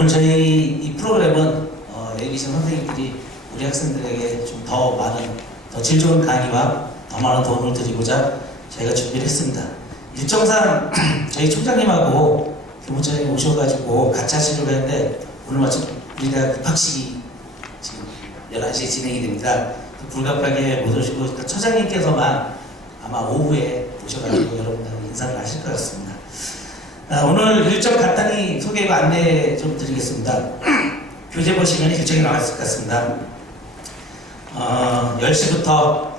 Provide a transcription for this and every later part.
오늘 저희 이 프로그램은 여기 계신 선생님들이 우리 학생들에게 좀 더 많은, 더 질 좋은 강의와 더 많은 도움을 드리고자 저희가 준비를 했습니다. 일정상 저희 총장님하고 교무처장님 오셔가지고 같이 하시려고 했는데 오늘 마침 우리가 급학식이 지금 11시에 진행이 됩니다. 불가피하게 못 오시고 처장님께서만 아마 오후에 오셔가지고 여러분들 인사를 하실 것 같습니다. 오늘 일정 간단히 소개와 안내 좀 드리겠습니다. 교재 보시면 일정이 나와 있을 것 같습니다. 10시부터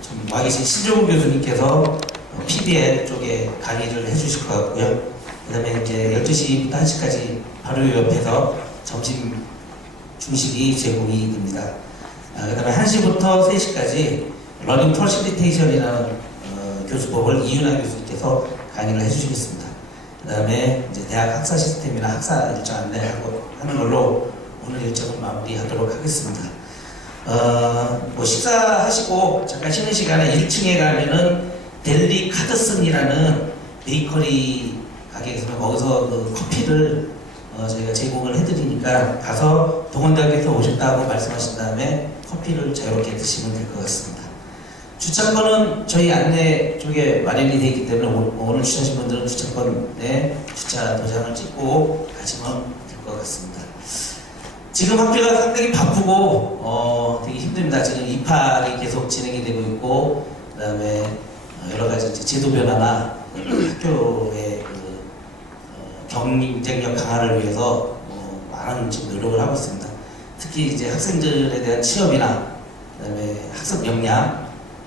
좀 와 계신 신종훈 교수님께서 PBL 쪽에 강의를 해주실 것 같고요. 그 다음에 이제 12시부터 1시까지 바로 옆에서 점심 중식이 제공이 됩니다. 그 다음에 1시부터 3시까지 러닝 퍼실리테이션이라는 교수법을 이윤아 교수님께서 강의를 해주시겠습니다. 그 다음에 이제 대학 학사 시스템이나 학사 일정 안내하고 하는 걸로 오늘 일정을 마무리하도록 하겠습니다. 뭐 식사하시고 잠깐 쉬는 시간에 1층에 가면은 델리 카드슨이라는 베이커리 가게에 있으면 거기서 그 커피를 저희가 제공을 해드리니까 가서 동원대학교에서 오셨다고 말씀하신 다음에 커피를 자유롭게 드시면 될 것 같습니다. 주차권은 저희 안내 쪽에 마련이 되어 있기 때문에 오늘 주차하신 분들은 주차권에 주차 도장을 찍고 가시면 될 것 같습니다. 지금 학교가 상당히 바쁘고 되게 힘듭니다. 지금 입학이 계속 진행이 되고 있고 그 다음에 여러 가지 이제 제도 변화나 학교의 그 경쟁력 강화를 위해서 많은 지금 노력을 하고 있습니다. 특히 이제 학생들에 대한 취업이나 그 다음에 학습 역량,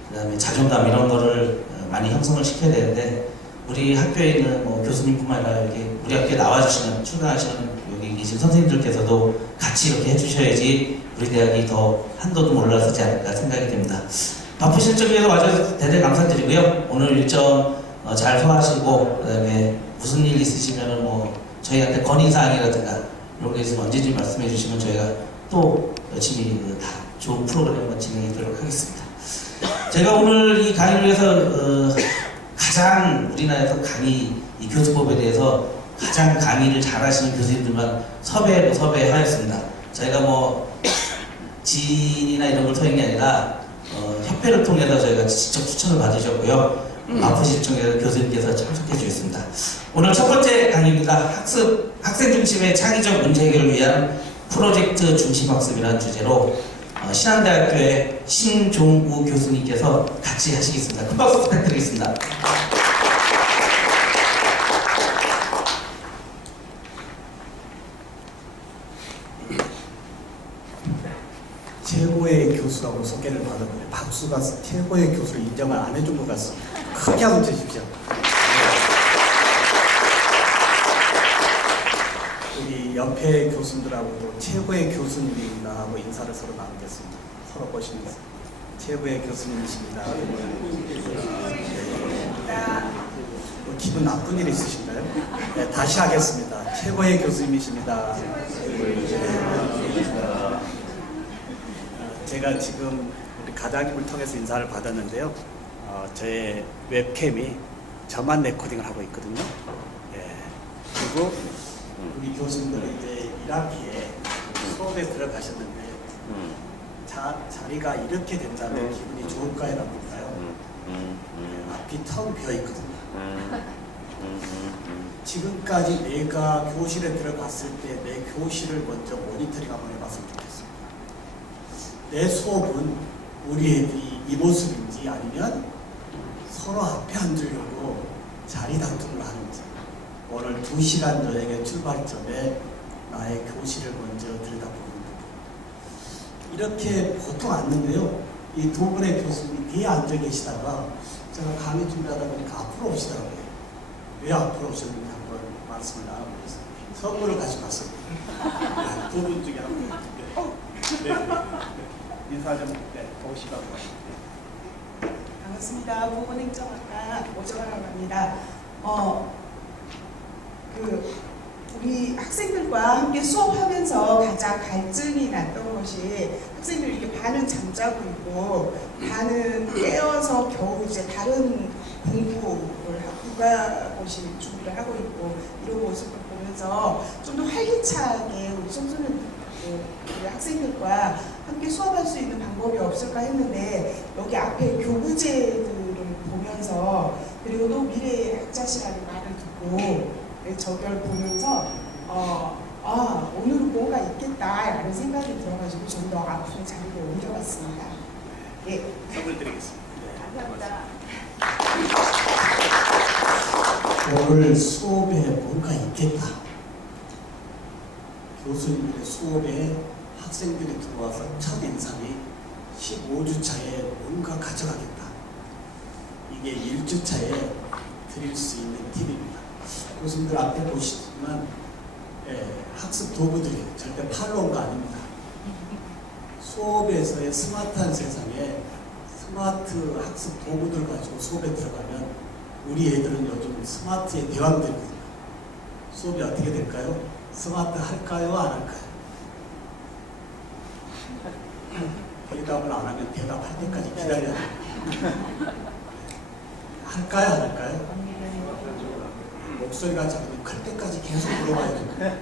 그 다음에 자존감 이런 거를 많이 형성을 시켜야 되는데 우리 학교에 있는 교수님뿐만 아니라 이렇게 우리 학교에 나와주시는 출강하시는 여기 계신 선생님들께서도 같이 이렇게 해주셔야지 우리 대학이 더 한도도 올라서지 않을까 생각이 됩니다. 바쁘실 적에도 와주셔서 대단히 감사드리고요. 오늘 일정 잘 소화하시고 그 다음에 무슨 일 있으시면은 저희한테 건의사항이라든가 이런 게 있으면 언제든지 말씀해 주시면 저희가 또 열심히 다 좋은 프로그램을 진행해 드리도록 하겠습니다. 제가 오늘 이 강의를 위해서 가장 우리나라에서 강의, 이 교수법에 대해서 가장 강의를 잘하시는 교수님들만 섭외하였습니다. 저희가 지인이나 이런 걸 통한 게 아니라 협회를 통해서 저희가 직접 추천을 받으셨고요. 아프실 정도로 교수님께서 참석해 주셨습니다. 오늘 첫 번째 강의입니다. 학생 중심의 창의적 문제 해결을 위한 프로젝트 중심 학습이라는 주제로 신한대학교의 신종우 교수님께서 같이 하시겠습니다. 큰 박수 부탁드리겠습니다. 최고의 교수라고 소개를 받았는데 박수가 최고의 교수를 인정을 안 해준 것 같습니다. 크게 한번 주십시오. 우리 옆에 교수님들하고도 최고의 교수님입니다 하고 인사를 서로 나누겠습니다. 서로 보시면서 최고의 교수님이십니다. 기분 나쁜 일 있으신가요? 네, 다시 하겠습니다. 최고의 교수님이십니다. 제가 지금 우리 가장님을 통해서 인사를 받았는데요. 저의 웹캠이 저만 레코딩을 하고 있거든요. 예. 그리고 우리 교수님들이 이제 1학기에 수업에 들어가셨는데 자리가 이렇게 된다면 기분이 좋을까요? 나쁠까요? 앞이 텅 비어 있거든요. 지금까지 내가 교실에 들어갔을 때 내 교실을 먼저 모니터링 한번 해봤으면 좋겠습니다. 내 수업은 우리 애들이 이 모습인지 아니면 서로 앞에 앉으려고 자리 다툼을 하는지 오늘 2시간 저녁에 출발 전에 나의 교실을 먼저 들여다보는 부분 이렇게 보통 앉는데요. 이 두 분의 교수님이 뒤에 앉아 계시다가 제가 강의 준비하다 보니까 앞으로 오시더라고요. 왜 앞으로 오셨는지 한번 말씀을 나눠보겠습니다. 선물을 가지고 왔습니다. 두 분 중에 한 분. 인사 좀 오시라고 하시는데. 반갑습니다. 보건행정학과 오정아라고 합니다. 우리 학생들과 함께 수업하면서 가장 갈증이 났던 것이 학생들이 이렇게 반은 잠자고 있고 반은 깨어서 겨우 이제 다른 공부를 하고 국가고시 준비를 하고 있고 이런 모습을 보면서 좀 더 활기차게 우리 청소년 우리 학생들과 함께 수업할 수 있는 방법이 없을까 했는데 여기 앞에 교구제들을 보면서 그리고 또 미래의 학자시라는 말을 듣고 저걸 보면서 오늘은 뭐가 있겠다라는 생각이 들어가지고 좀 더 앞으로 자리를 옮겨봤습니다. 예, 선물 드리겠습니다. 감사합니다. 오늘 수업에 뭔가 있겠다. 교수님들의 수업에 학생들이 들어와서 첫 인상이 15주차에 뭔가 가져가겠다. 이게 1주차에 드릴 수 있는 팁입니다. 교수님들 앞에 보시지만 학습 도구들이 절대 팔로 온 거 아닙니다. 수업에서의 스마트한 세상에 스마트 학습 도구들 가지고 수업에 들어가면 우리 애들은 요즘 스마트의 대왕들이거든요. 수업이 어떻게 될까요? 스마트 할까요? 안 할까요? 대답을 안 하면 대답할 때까지 기다려야 돼요. 할까요? 안 할까요? 목소리가 작으면 클 때까지 계속 물어봐야 돼요.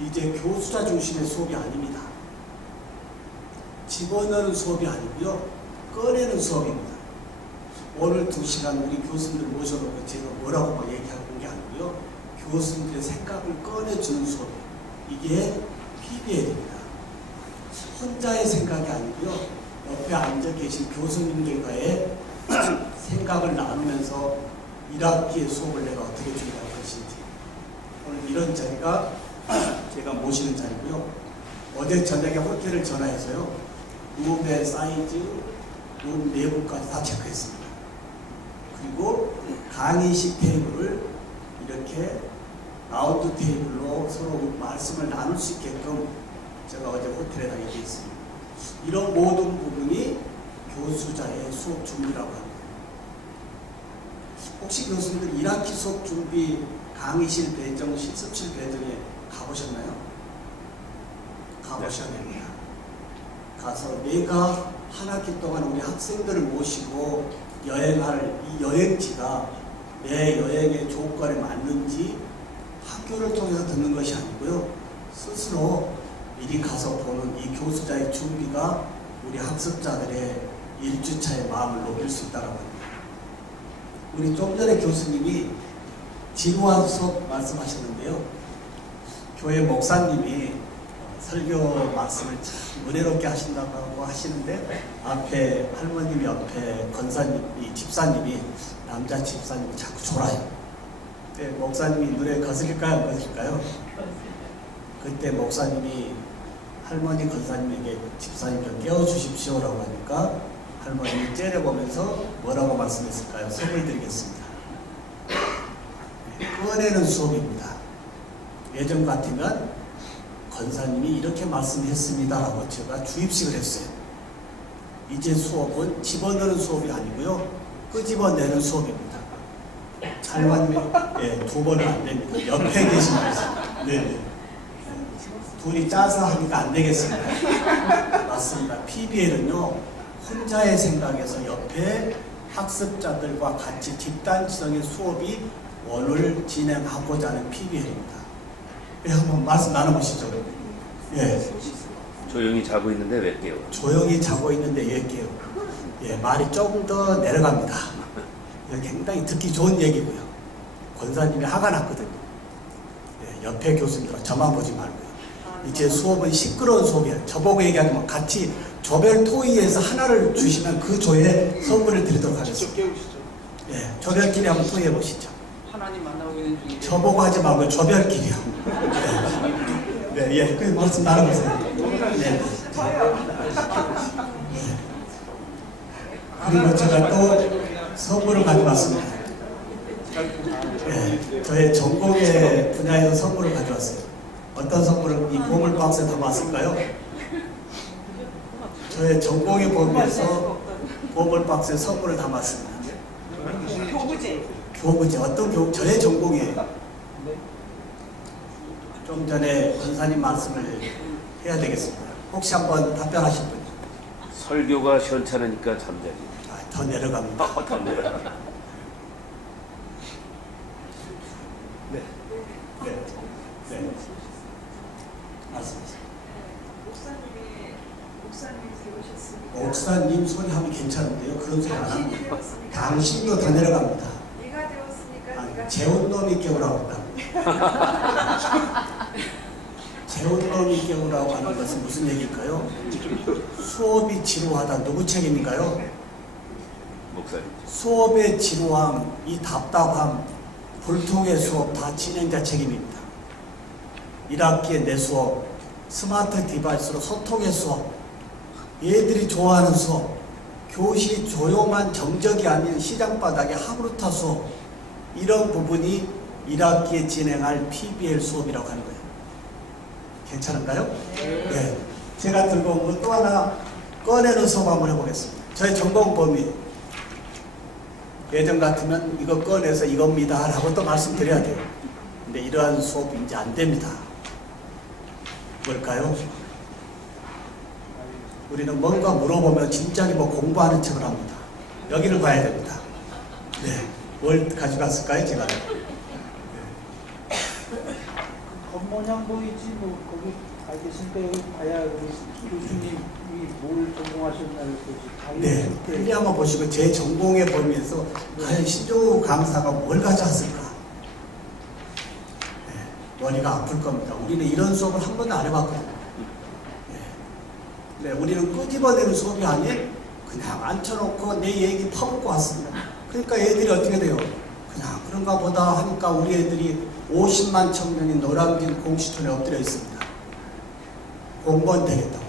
이제 교수자 중심의 수업이 아닙니다. 집어넣는 수업이 아니고요. 꺼내는 수업입니다. 오늘 2시간 우리 교수님들 모셔놓고 제가 뭐라고 막 얘기하는 게 아니고요. 교수님들의 생각을 꺼내주는 수업이에요. 이게 PBL입니다. 혼자의 생각이 아니고요. 옆에 앉아 계신 교수님들과의 생각을 나누면서 1학기의 수업을 내가 어떻게 준비할 것인지 오늘 이런 자리가 제가 모시는 자리고요. 어제 저녁에 호텔을 전화해서요. 룸의 사이즈, 룸 내부까지 다 체크했습니다. 그리고 강의실 테이블을 이렇게 라운드 테이블로 서로 말씀을 나눌 수 있게끔 제가 어제 호텔에 다 얘기했습니다. 이런 모든 부분이 교수자의 수업 준비라고 합니다. 혹시 교수님들 1학기 수업 준비 강의실 배정, 실습실 배정에 가보셨나요? 가보셔야 됩니다. 가서 내가 한 학기 동안 우리 학생들을 모시고 여행할 이 여행지가 내 여행의 조건에 맞는지 학교를 통해서 듣는 것이 아니고요. 스스로 미리 가서 보는 이 교수자의 준비가 우리 학습자들의 1주차의 마음을 높일 수 있다고 합니다. 우리 좀 전에 교수님이 진화한 수업 말씀하셨는데요. 교회 목사님이 설교 말씀을 참 은혜롭게 하신다고 하시는데 앞에 할머님 옆에 권사님, 집사님이 남자 집사님이 자꾸 졸아요. 그때 목사님이 눈에 거슬릴까요? 안 거슬릴까요? 그때 목사님이 할머니 권사님에게 집사님 좀 깨워주십시오라고 하니까 할머님이 째려보면서 뭐라고 말씀했을까요? 선물 드리겠습니다. 꺼내는 수업입니다. 예전 같으면 권사님이 이렇게 말씀했습니다라고 제가 주입식을 했어요. 이제 수업은 집어넣는 수업이 아니고요. 끄집어내는 수업입니다. 할머님이 2번은 안 됩니다. 옆에 계신 분. 네. 둘이 짜서 하니까 안 되겠습니다. 맞습니다. PBL은요. 혼자의 생각에서 옆에 학습자들과 같이 집단지성의 수업이 오늘 진행하고자 하는 PBL입니다. 한번 말씀 나눠보시죠. 예. 조용히 자고 있는데 왜 깨워? 조용히 자고 있는데 왜 깨워? 예, 말이 조금 더 내려갑니다. 굉장히 듣기 좋은 얘기고요. 권사님이 화가 났거든요. 예, 옆에 교수님들 저만 보지 말고요. 이제 수업은 시끄러운 수업이에요. 저보고 얘기하지 마. 같이 조별 토의에서 하나를 주시면 그 조에 선물을 드리도록 하겠습니다. 깨우시죠. 예, 조별끼리 한번 토의해 보시죠. 하나님 만나고 있는 중인데. 저보고 하지 말고 조별끼리요. 네, 예, 그 말씀 나눠보세요. 네. 그리고 제가 또 선물을 가져왔습니다. 네, 저의 전공의 분야에서 선물을 가져왔어요. 어떤 선물을 이 보물 박스에 담았을까요? 저의 전공의 범위에서 보물 박스에 선물을 담았습니다. 교구제 어떤 교구? 저의 전공이에요. 좀 전에 권사님 말씀을 해야 되겠습니다. 혹시 한번 답변하실 분? 설교가 시원찮으니까 잠자리. 더 내려갑니다. 더 내려. 네. 네. 네. 말씀하세요. 목사님이 세우셨습니다. 목사님 소리 하면 괜찮은데요. 그런 소리 안 당신이 합니다. 되었습니까? 당신도 더 내려갑니다. 네가 되었으니까 아니, 네가 재운 놈이 깨우라고 한다. 재운 놈이 깨우라고 하는 것은 무슨 얘기일까요? 수업이 지루하다. 누구 책임인가요? 목사님. 수업의 지루함, 이 답답함, 불통의 수업 다 진행자 책임입니다. 1학기의 내 수업, 스마트 디바이스로 소통의 수업, 얘들이 좋아하는 수업, 교실이 조용한 정적이 아닌 시장바닥의 하브루타 수업, 이런 부분이 1학기에 진행할 PBL 수업이라고 하는 거예요. 괜찮은가요? 네. 제가 들고 온 거 또 하나 꺼내는 수업 한번 해보겠습니다. 저희 전공 범위. 예전 같으면 이거 꺼내서 이겁니다 라고 또 말씀드려야 돼요. 근데 이러한 수업이 이제 안 됩니다. 뭘까요? 우리는 뭔가 물어보면 진작에 뭐 공부하는 척을 합니다. 여기를 봐야 됩니다. 네. 뭘 가져갔을까요, 제가? 겉모양 보이지 뭐 거기 알겠으니까 여기 봐야 우리 교수님이 뭘 전공하셨나를 보지. 네. 빨리 한번 보시고 제 전공의 범위에서 과연 신조 강사가 뭘 가져왔을까? 네. 머리가 아플 겁니다. 우리는 이런 수업을 한 번도 안 해봤거든요. 네. 네. 우리는 끄집어내는 수업이 아닌 그냥 앉혀놓고 내 얘기 퍼붓고 왔습니다. 그러니까 애들이 어떻게 돼요? 그냥 그런가 보다 하니까 우리 애들이 50만 청년이 노량진 공시촌에 엎드려 있습니다. 공무원 되겠다고요.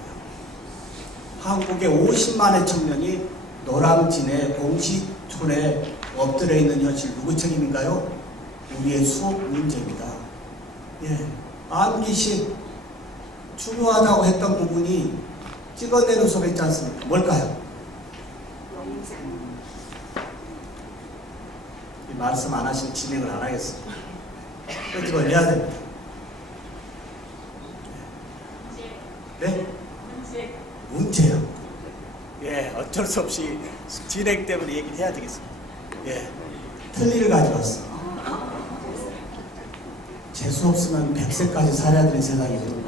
한국의 50만의 청년이 노량진의 공시촌에 엎드려 있는 현실 누구 책임인가요? 우리의 수업 문제입니다. 예, 암기식 중요하다고 했던 부분이 찍어내는 수업 있지 않습니까? 뭘까요? 이 말씀 안 하시면 진행을 안 하겠습니다. 끄집어내야 됩니다. 네? 문제요. 예, 어쩔 수 없이 진행 때문에 얘기를 해야 되겠습니다. 예, 틀니를 가져왔어. 재수 없으면 100세까지 살아야 되는 세상이고,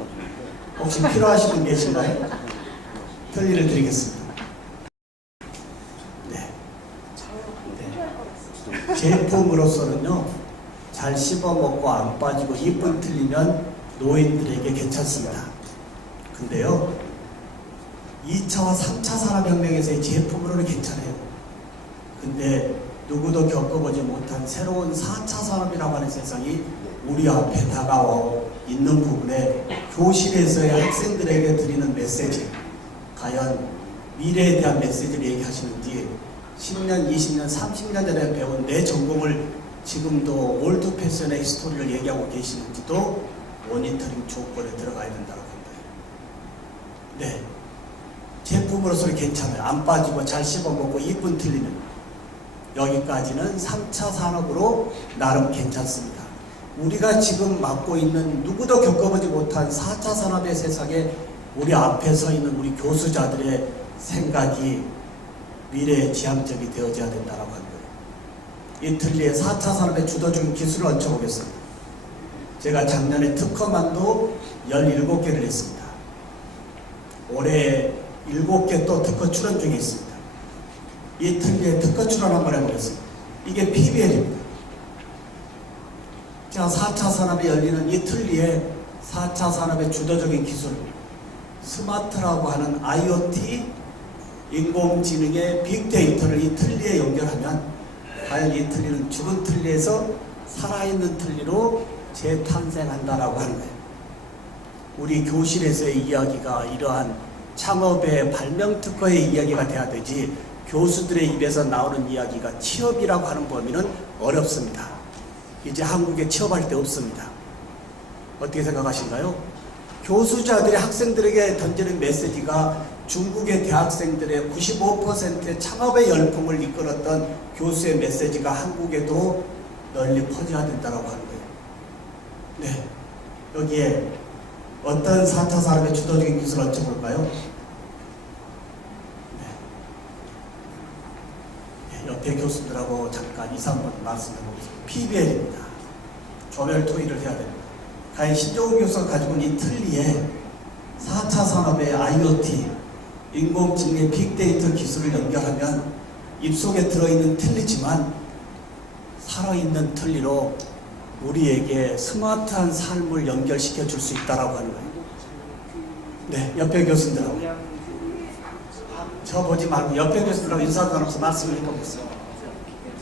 혹시 필요하신 분 계신가요? 틀니를 드리겠습니다. 네. 네. 제품으로서는요, 잘 씹어먹고 안 빠지고 이쁜 틀리면 노인들에게 괜찮습니다. 근데요, 2차와 3차 산업혁명에서의 제품으로는 괜찮아요. 근데 누구도 겪어보지 못한 새로운 4차 산업이라고 하는 세상이 우리 앞에 다가와 있는 부분에 교실에서의 학생들에게 드리는 메시지, 과연 미래에 대한 메시지를 얘기하시는지 10년, 20년, 30년 전에 배운 내 전공을 지금도 올드 패션의 히스토리를 얘기하고 계시는지도 모니터링 조건에 들어가야 된다고 합니다. 네. 제품으로서는 괜찮아요. 안 빠지고 잘 씹어먹고 이쁜 틀리면. 여기까지는 3차 산업으로 나름 괜찮습니다. 우리가 지금 맡고 있는 누구도 겪어보지 못한 4차 산업의 세상에 우리 앞에 서 있는 우리 교수자들의 생각이 미래의 지향적이 되어져야 된다고 하는 거예요. 이 틀리에 4차 산업의 주도적인 기술을 얹혀보겠습니다. 제가 작년에 특허만도 17개를 했습니다. 올해 7개 또 특허 출원 중에 있습니다. 이 틀리에 특허 출원 한번 해보겠습니다. 이게 PBL입니다. 자, 4차 산업이 열리는 이 틀리에 4차 산업의 주도적인 기술, 스마트라고 하는 IoT, 인공지능의 빅데이터를 이 틀리에 연결하면 과연 이 틀리는 죽은 틀리에서 살아있는 틀리로 재탄생한다라고 하는 거예요. 우리 교실에서의 이야기가 이러한 창업의 발명 특허의 이야기가 돼야 되지, 교수들의 입에서 나오는 이야기가 취업이라고 하는 범위는 어렵습니다. 이제 한국에 취업할 데 없습니다. 어떻게 생각하신가요? 교수자들이 학생들에게 던지는 메시지가 중국의 대학생들의 95%의 창업의 열풍을 이끌었던 교수의 메시지가 한국에도 널리 퍼져야 된다고 하는 거예요. 네, 여기에 어떤 4차 산업의 주도적인 기술을 얹혀볼까요? 네. 옆에 교수들하고 잠깐 2, 3분 말씀해보겠습니다. PBL입니다. 조별 토의를 해야 됩니다. 과연 신종훈 교수가 가지고 있는 이 틀리에 4차 산업의 IoT, 인공지능의 빅데이터 기술을 연결하면 입속에 들어있는 틀리지만 살아있는 틀리로 우리에게 스마트한 삶을 연결시켜 줄 수 있다라고 하는 거예요. 네, 옆에 교수님들하고. 저 보지 말고 옆에 교수들하고 인사도 나눠서 말씀을 해보겠습니다.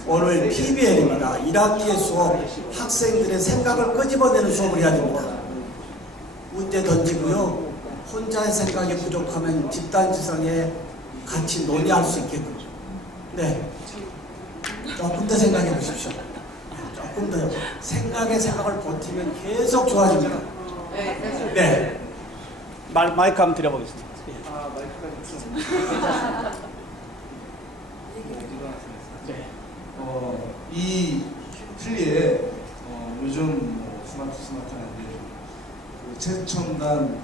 오늘 PBL입니다. 1학기의 수업, 학생들의 생각을 끄집어내는 수업을 해야 됩니다. 문제 던지고요. 혼자의 생각이 부족하면 집단지성에 같이 논의할 수 있게끔. 네. 조금 더 생각해 보십시오. 조금 더요. 생각을 버티면 계속 좋아집니다. 네. 마이크 한번 드려보겠습니다. 네. 이 틀리에 요즘 스마트한데 그 최첨단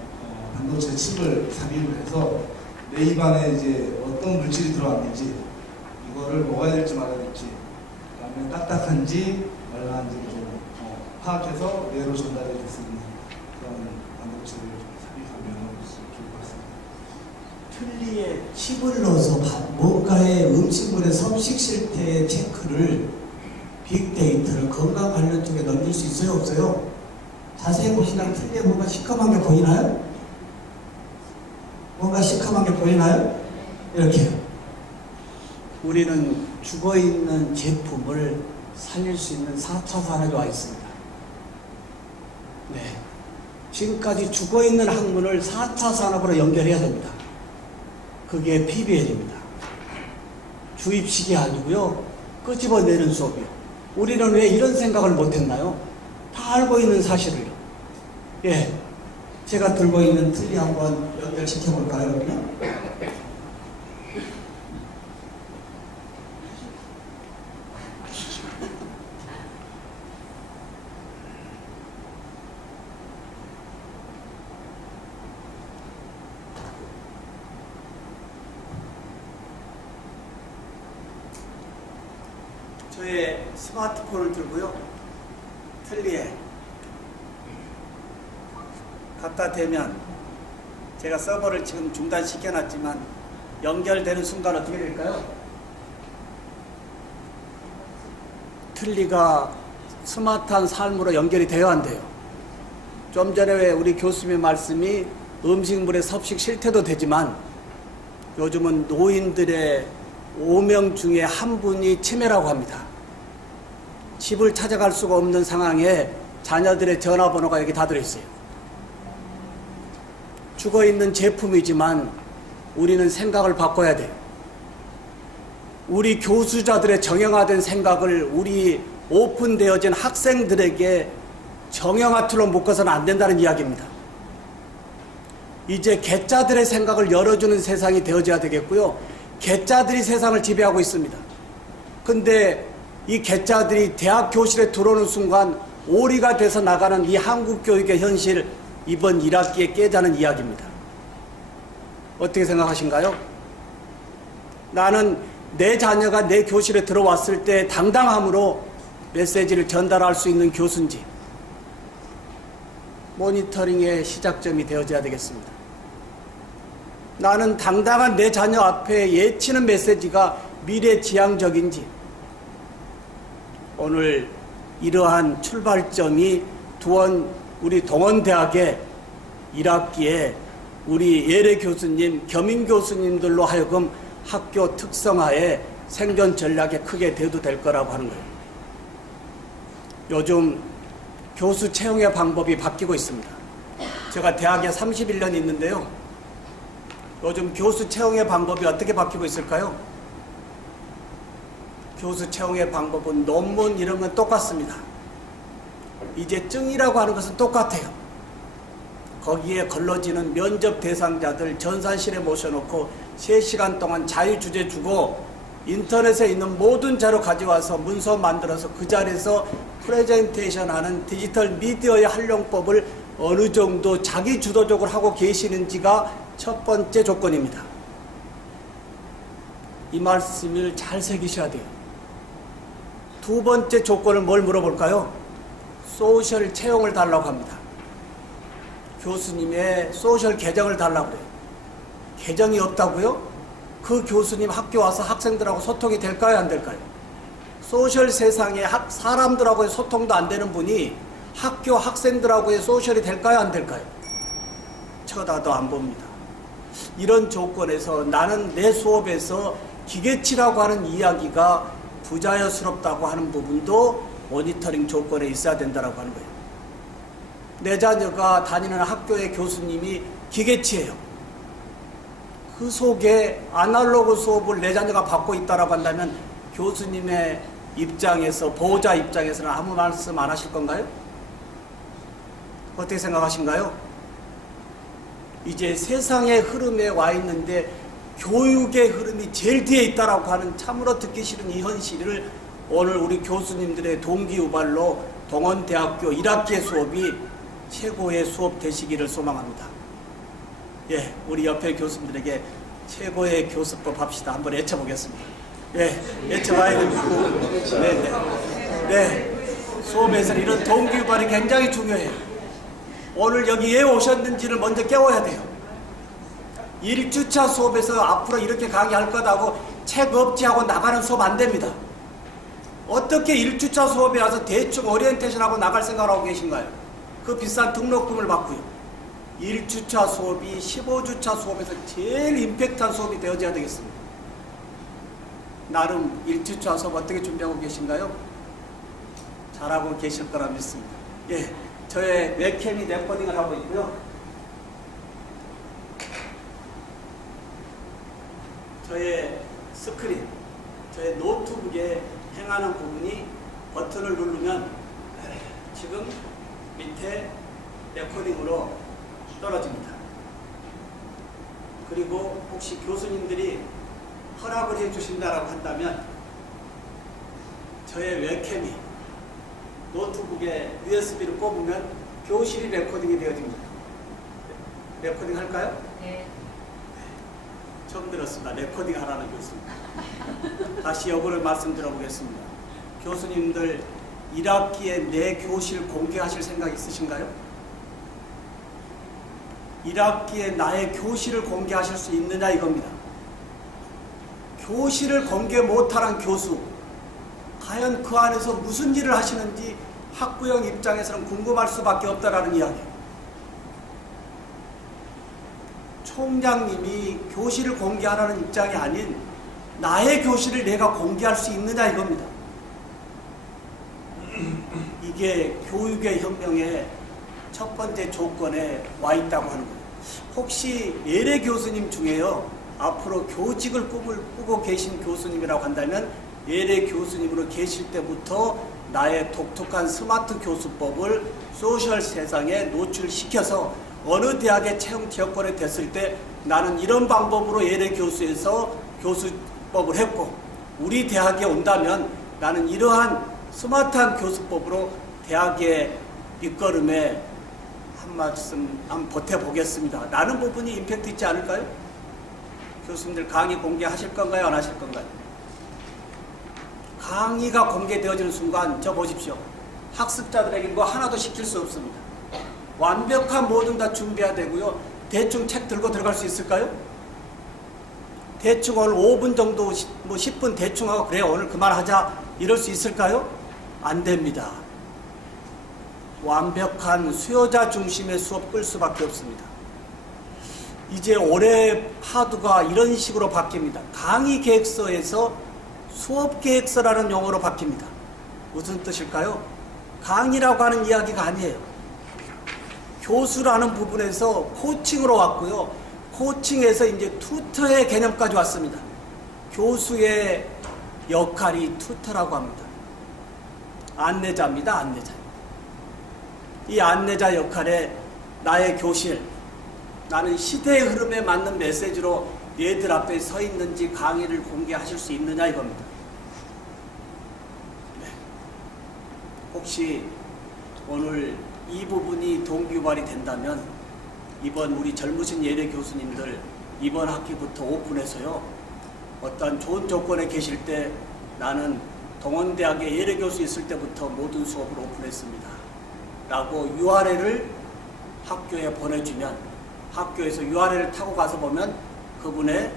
반도체 칩을 삽입을 해서 내 입안에 이제 어떤 물질이 들어왔는지 이거를 먹어야 될지 말아야 될지 그다음에 딱딱한지 말랑한지 좀 파악해서 뇌로 전달해 줄 수 있는 그런 반도체를 삽입하면 좋을 것 같습니다. 틀니에 칩을 넣어서 뭔가의 음식물의 섭식 실태의 체크를 빅데이터를 건강 관련 쪽에 넘길 수 있어요, 없어요? 자세히 보시면 틀니에 뭔가 시커먼 게 보이나요? 뭔가 시커먼 게 보이나요? 이렇게요. 우리는 죽어있는 제품을 살릴 수 있는 4차 산업에 와 있습니다. 네. 지금까지 죽어있는 학문을 4차 산업으로 연결해야 됩니다. 그게 PBL입니다. 주입식이 아니고요. 끄집어내는 수업이요. 우리는 왜 이런 생각을 못했나요? 다 알고 있는 사실을요. 예. 제가 들고 있는 틀리 한번 연결시켜볼까요, 그러면? 저의 스마트폰을 들고요. 틀리에 갖다 대면 제가 서버를 지금 중단시켜놨지만 연결되는 순간 어떻게 될까요? 틀리가 스마트한 삶으로 연결이 되어야 한대요. 좀 전에 우리 교수님의 말씀이 음식물의 섭식 실태도 되지만 요즘은 노인들의 5명 중에 한 분이 치매라고 합니다. 집을 찾아갈 수가 없는 상황에 자녀들의 전화번호가 여기 다 들어있어요. 죽어있는 제품이지만 우리는 생각을 바꿔야 돼요. 우리 교수자들의 정형화된 생각을 우리 오픈되어진 학생들에게 정형화 틀로 묶어서는 안 된다는 이야기입니다. 이제 개짜들의 생각을 열어주는 세상이 되어져야 되겠고요. 개짜들이 세상을 지배하고 있습니다. 근데 이 개짜들이 대학 교실에 들어오는 순간 오리가 돼서 나가는 이 한국 교육의 현실, 이번 1학기에 깨자는 이야기입니다. 어떻게 생각하신가요? 나는 내 자녀가 내 교실에 들어왔을 때 당당함으로 메시지를 전달할 수 있는 교수인지 모니터링의 시작점이 되어져야 되겠습니다. 나는 당당한 내 자녀 앞에 예치는 메시지가 미래지향적인지 오늘 이러한 출발점이 우리 동원대학의 1학기에 우리 예래 교수님, 겸임 교수님들로 하여금 학교 특성화에 생존 전략에 크게 대두될 거라고 하는 거예요. 요즘 교수 채용의 방법이 바뀌고 있습니다. 제가 대학에 31년 있는데요. 요즘 교수 채용의 방법이 어떻게 바뀌고 있을까요? 교수 채용의 방법은 논문 이런 건 똑같습니다. 이제 증이라고 하는 것은 똑같아요. 거기에 걸러지는 면접 대상자들 전산실에 모셔놓고 3시간 동안 자유주제 주고 인터넷에 있는 모든 자료 가져와서 문서 만들어서 그 자리에서 프레젠테이션 하는 디지털 미디어의 활용법을 어느 정도 자기 주도적으로 하고 계시는지가 첫 번째 조건입니다. 이 말씀을 잘 새기셔야 돼요. 두 번째 조건을 뭘 물어볼까요? 소셜 채용을 달라고 합니다. 교수님의 소셜 계정을 달라고 그래요. 계정이 없다고요? 그 교수님 학교 와서 학생들하고 소통이 될까요, 안 될까요? 소셜 세상에 사람들하고의 소통도 안 되는 분이 학교 학생들하고의 소셜이 될까요, 안 될까요? 쳐다도 안 봅니다. 이런 조건에서 나는 내 수업에서 기계치라고 하는 이야기가 부자연스럽다고 하는 부분도 모니터링 조건에 있어야 된다고 하는 거예요. 내 자녀가 다니는 학교의 교수님이 기계치예요. 그 속에 아날로그 수업을 내 자녀가 받고 있다고 한다면 교수님의 입장에서, 보호자 입장에서는 아무 말씀 안 하실 건가요? 어떻게 생각하신가요? 이제 세상의 흐름에 와 있는데 교육의 흐름이 제일 뒤에 있다라고 하는 참으로 듣기 싫은 이 현실을 오늘 우리 교수님들의 동기유발로 동원대학교 1학기 수업이 최고의 수업 되시기를 소망합니다. 예, 우리 옆에 교수님들에게 최고의 교수법 합시다. 한번 외쳐보겠습니다. 예, 외쳐봐야 됩니다. 네. 수업에서는 이런 동기유발이 굉장히 중요해요. 오늘 여기 왜 오셨는지를 먼저 깨워야 돼요. 1주차 수업에서 앞으로 이렇게 강의할 거다고 책 없지 하고 나가는 수업 안 됩니다. 어떻게 1주차 수업에 와서 대충 오리엔테이션하고 나갈 생각을 하고 계신가요? 그 비싼 등록금을 받고요. 1주차 수업이 15주차 수업에서 제일 임팩트한 수업이 되어져야 되겠습니다. 나름 1주차 수업 어떻게 준비하고 계신가요? 잘하고 계실 거라 믿습니다. 예, 저의 웹캠이 레코딩을 하고 있고요. 저의 스크린, 저의 노트북에 행하는 부분이 버튼을 누르면 지금 밑에 레코딩으로 떨어집니다. 그리고 혹시 교수님들이 허락을 해주신다라고 한다면 저의 웹캠이 노트북에 USB를 꼽으면 교실이 레코딩이 되어집니다. 레코딩 할까요? 네. 처음 들었습니다. 레코딩 하라는 교수님. 다시 역으로 말씀드려 보겠습니다. 교수님들 1학기에 내 교실 공개하실 생각 있으신가요? 1학기에 나의 교실을 공개하실 수 있느냐 이겁니다. 교실을 공개 못하는 교수, 과연 그 안에서 무슨 일을 하시는지 학부형 입장에서는 궁금할 수밖에 없다라는 이야기예요. 총장님이 교실을 공개하라는 입장이 아닌 나의 교실을 내가 공개할 수 있느냐 이겁니다. 이게 교육의 혁명의 첫 번째 조건에 와 있다고 하는 거예요. 혹시 예래 교수님 중에요, 앞으로 교직을 꿈을 꾸고 계신 교수님이라고 한다면 예래 교수님으로 계실 때부터 나의 독특한 스마트 교수법을 소셜 세상에 노출시켜서 어느 대학의 채용 지역권에 됐을 때 나는 이런 방법으로 예래 교수에서 교수법을 했고 우리 대학에 온다면 나는 이러한 스마트한 교수법으로 대학의 밑거름에 한 말씀 한번 보태보겠습니다. 라는 부분이 임팩트 있지 않을까요? 교수님들 강의 공개하실 건가요? 안 하실 건가요? 강의가 공개되어지는 순간 저 보십시오. 학습자들에게 뭐 하나도 시킬 수 없습니다. 완벽한 모든 다 준비해야 되고요. 대충 책 들고 들어갈 수 있을까요? 대충 오늘 5분 정도, 뭐 10분 대충 하고 그래 오늘 그만하자 이럴 수 있을까요? 안 됩니다. 완벽한 수요자 중심의 수업 끌 수밖에 없습니다. 이제 올해 하두가 이런 식으로 바뀝니다. 강의 계획서에서 수업 계획서라는 용어로 바뀝니다. 무슨 뜻일까요? 강의라고 하는 이야기가 아니에요. 교수라는 부분에서 코칭으로 왔고요. 코칭에서 이제 튜터의 개념까지 왔습니다. 교수의 역할이 튜터라고 합니다. 안내자입니다. 안내자. 이 안내자 역할에 나의 교실, 나는 시대의 흐름에 맞는 메시지로 얘들 앞에 서 있는지 강의를 공개하실 수 있느냐 이겁니다. 네. 혹시 오늘 이 부분이 동기유발이 된다면 이번 우리 젊으신 예래 교수님들 이번 학기부터 오픈해서요. 어떤 좋은 조건에 계실 때 나는 동원대학에 예래 교수 있을 때부터 모든 수업을 오픈했습니다. 라고 URL을 학교에 보내주면 학교에서 URL을 타고 가서 보면 그분의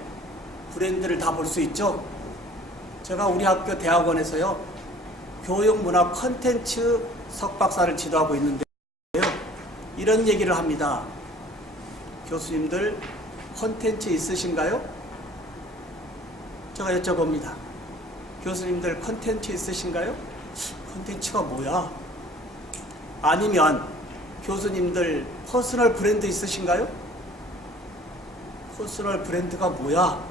브랜드를 다 볼 수 있죠. 제가 우리 학교 대학원에서요 교육문화 컨텐츠 석박사를 지도하고 있는데요, 이런 얘기를 합니다. 교수님들 컨텐츠 있으신가요? 제가 여쭤봅니다. 교수님들 컨텐츠 있으신가요? 컨텐츠가 뭐야? 아니면 교수님들 퍼스널 브랜드 있으신가요? 퍼스널 브랜드가 뭐야?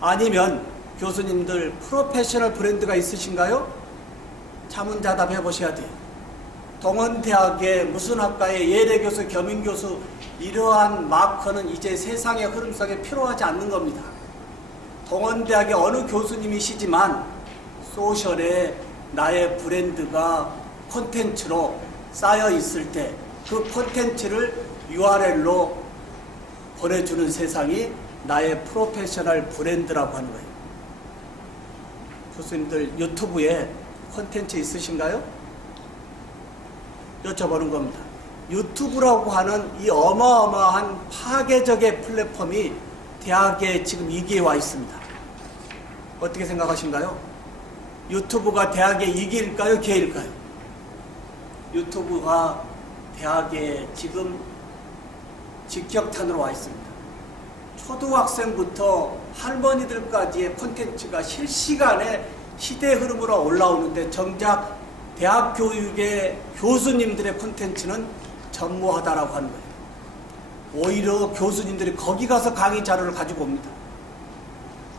아니면 교수님들 프로페셔널 브랜드가 있으신가요? 자문자답 해보셔야 돼요. 동원대학의 무슨 학과의 예대교수, 겸임교수 이러한 마커는 이제 세상의 흐름 속에 필요하지 않는 겁니다. 동원대학의 어느 교수님이시지만 소셜에 나의 브랜드가 콘텐츠로 쌓여 있을 때 그 콘텐츠를 URL로 보내주는 세상이 나의 프로페셔널 브랜드라고 하는 거예요. 교수님들 유튜브에 콘텐츠 있으신가요? 여쭤보는 겁니다. 유튜브라고 하는 이 어마어마한 파괴적의 플랫폼이 대학에 지금 이기에 와 있습니다. 어떻게 생각하신가요? 유튜브가 대학의 이기일까요? 개일까요? 유튜브가 대학에 지금 직격탄으로 와 있습니다. 초등학생부터 할머니들까지의 콘텐츠가 실시간에 시대 흐름으로 올라오는데 정작 대학 교육의 교수님들의 콘텐츠는 전무하다라고 하는 거예요. 오히려 교수님들이 거기 가서 강의 자료를 가지고 옵니다.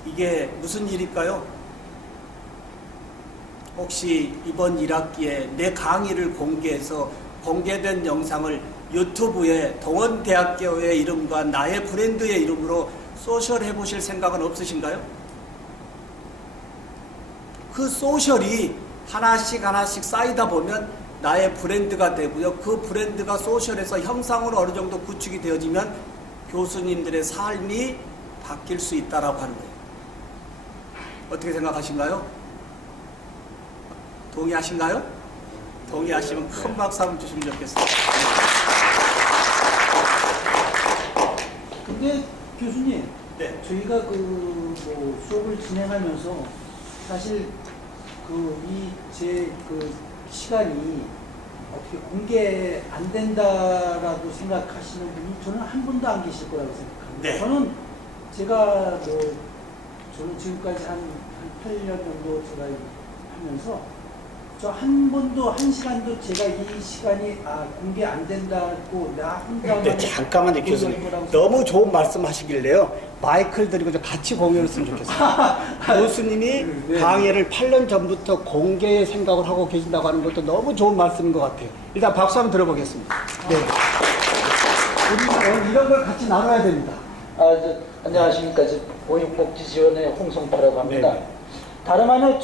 이게 무슨 일일까요? 혹시 이번 1학기에 내 강의를 공개해서 공개된 영상을 유튜브에 동원대학교의 이름과 나의 브랜드의 이름으로 소셜 해보실 생각은 없으신가요? 그 소셜이 하나씩 하나씩 쌓이다 보면 나의 브랜드가 되고요. 그 브랜드가 소셜에서 형상으로 어느 정도 구축이 되어지면 교수님들의 삶이 바뀔 수 있다라고 하는 거예요. 어떻게 생각하신가요? 동의하신가요? 동의하시면 큰 박수 한번 주시면 좋겠습니다. 근데 교수님, 네. 저희가 그 뭐 수업을 진행하면서 사실 제 시간이 어떻게 공개 안 된다라고 생각하시는 분이 저는 한 분도 안 계실 거라고 생각합니다. 네. 저는 제가 저는 지금까지 한 8년 정도 제가 하면서 저 한 번도 한 시간도 제가 이 시간이 공개 안 된다고 나 혼자만 네, 잠깐만요, 교수님. 너무 좋은 말씀 하시길래요. 마이크를 드리고 좀 같이 공유했으면 좋겠어요. 교수님이 네. 강의를 8년 전부터 공개의 생각을 하고 계신다고 하는 것도 너무 좋은 말씀인 것 같아요. 일단 박수 한번 들어보겠습니다. 네. 우리 이런 걸 같이 나눠야 됩니다. 안녕하십니까. 보육복지지원의 홍성표라고 합니다. 네. 다름 아니라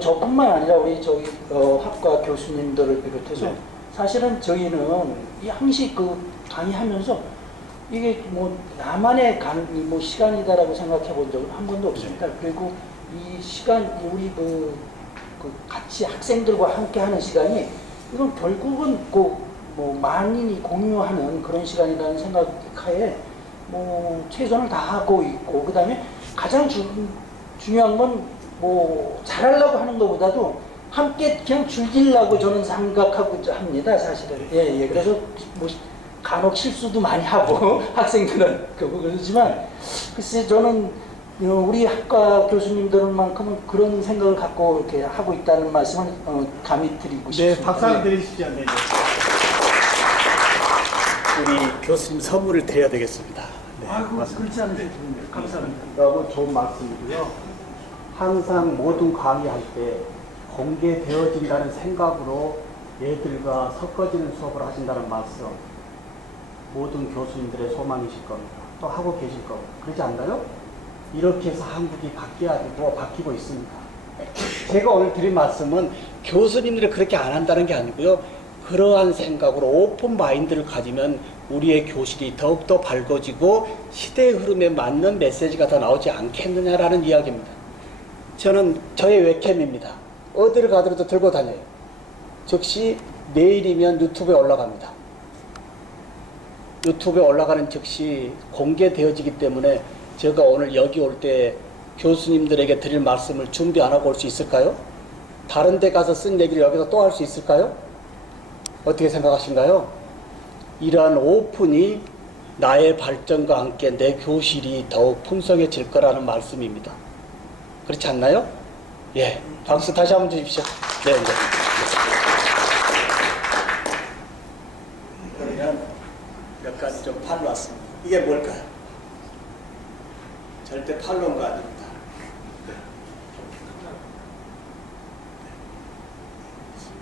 저뿐만 아니라 우리 학과 교수님들을 비롯해서 네. 사실은 저희는 이 항시 강의하면서 이게 나만의 시간이다라고 생각해 본 적은 한 번도 없습니다. 그리고 이 시간, 우리 같이 학생들과 함께 하는 시간이 이건 결국은 만인이 공유하는 그런 시간이라는 생각하에 최선을 다하고 있고, 그 다음에 가장 중요한 건 잘하려고 하는 것보다도 함께 그냥 즐기려고 저는 생각하고 합니다, 사실은. 예. 그래서 간혹 실수도 많이 하고 학생들은 그러지만 글쎄 저는 우리 학과 교수님들만큼은 그런 생각을 갖고 이렇게 하고 있다는 말씀을 감히 드리고 싶습니다. 네, 박수 한번 드리십시오. 네. 우리 교수님 선물을 드려야 되겠습니다. 네, 그렇지 않으세요. 감사합니다. 너무 좋은 말씀이고요. 항상 모든 강의할 때 공개되어진다는 생각으로 얘들과 섞어지는 수업을 하신다는 말씀, 모든 교수님들의 소망이실 겁니다. 또 하고 계실 겁니다. 그렇지 않나요? 이렇게 해서 한국이 바뀌고 있습니다. 제가 오늘 드린 말씀은 교수님들이 그렇게 안 한다는 게 아니고요. 그러한 생각으로 오픈 마인드를 가지면 우리의 교실이 더욱더 밝아지고 시대의 흐름에 맞는 메시지가 더 나오지 않겠느냐라는 이야기입니다. 저는 저의 웹캠입니다. 어디를 가더라도 들고 다녀요. 즉시 내일이면 유튜브에 올라갑니다. 유튜브에 올라가는 즉시 공개되어지기 때문에 제가 오늘 여기 올 때 교수님들에게 드릴 말씀을 준비 안 하고 올 수 있을까요? 다른 데 가서 쓴 얘기를 여기서 또 할 수 있을까요? 어떻게 생각하신가요? 이러한 오픈이 나의 발전과 함께 내 교실이 더욱 풍성해질 거라는 말씀입니다. 그렇지 않나요? 예. 박수 다시 한번 주십시오. 네, 네. 그러면 몇 가지 좀 팔로 왔습니다. 이게 뭘까요? 절대 팔로운 거 아닙니다.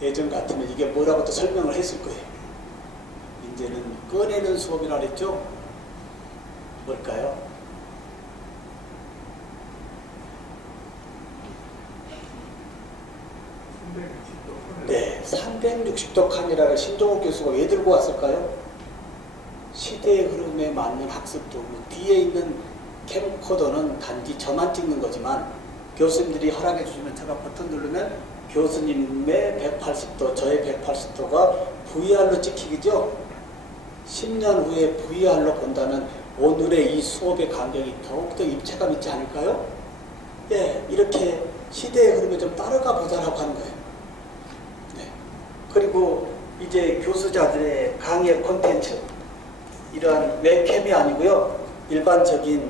예전 같으면 이게 뭐라고 또 설명을 했을 거예요. 이제는 꺼내는 수업이라 그랬죠? 뭘까요? 네, 360도 카메라를 신종욱 교수가 왜 들고 왔을까요? 시대의 흐름에 맞는 학습 도구, 뒤에 있는 캠코더는 단지 저만 찍는 거지만 교수님들이 허락해 주시면 제가 버튼 누르면 교수님의 180도, 저의 180도가 VR로 찍히죠? 10년 후에 VR로 본다면 오늘의 이 수업의 감정이 더욱더 입체감 있지 않을까요? 예, 이렇게 시대의 흐름에 좀 따라가 보자라고 하는 거예요. 네. 그리고 이제 교수자들의 강의 콘텐츠, 이러한 웹캠이 아니고요, 일반적인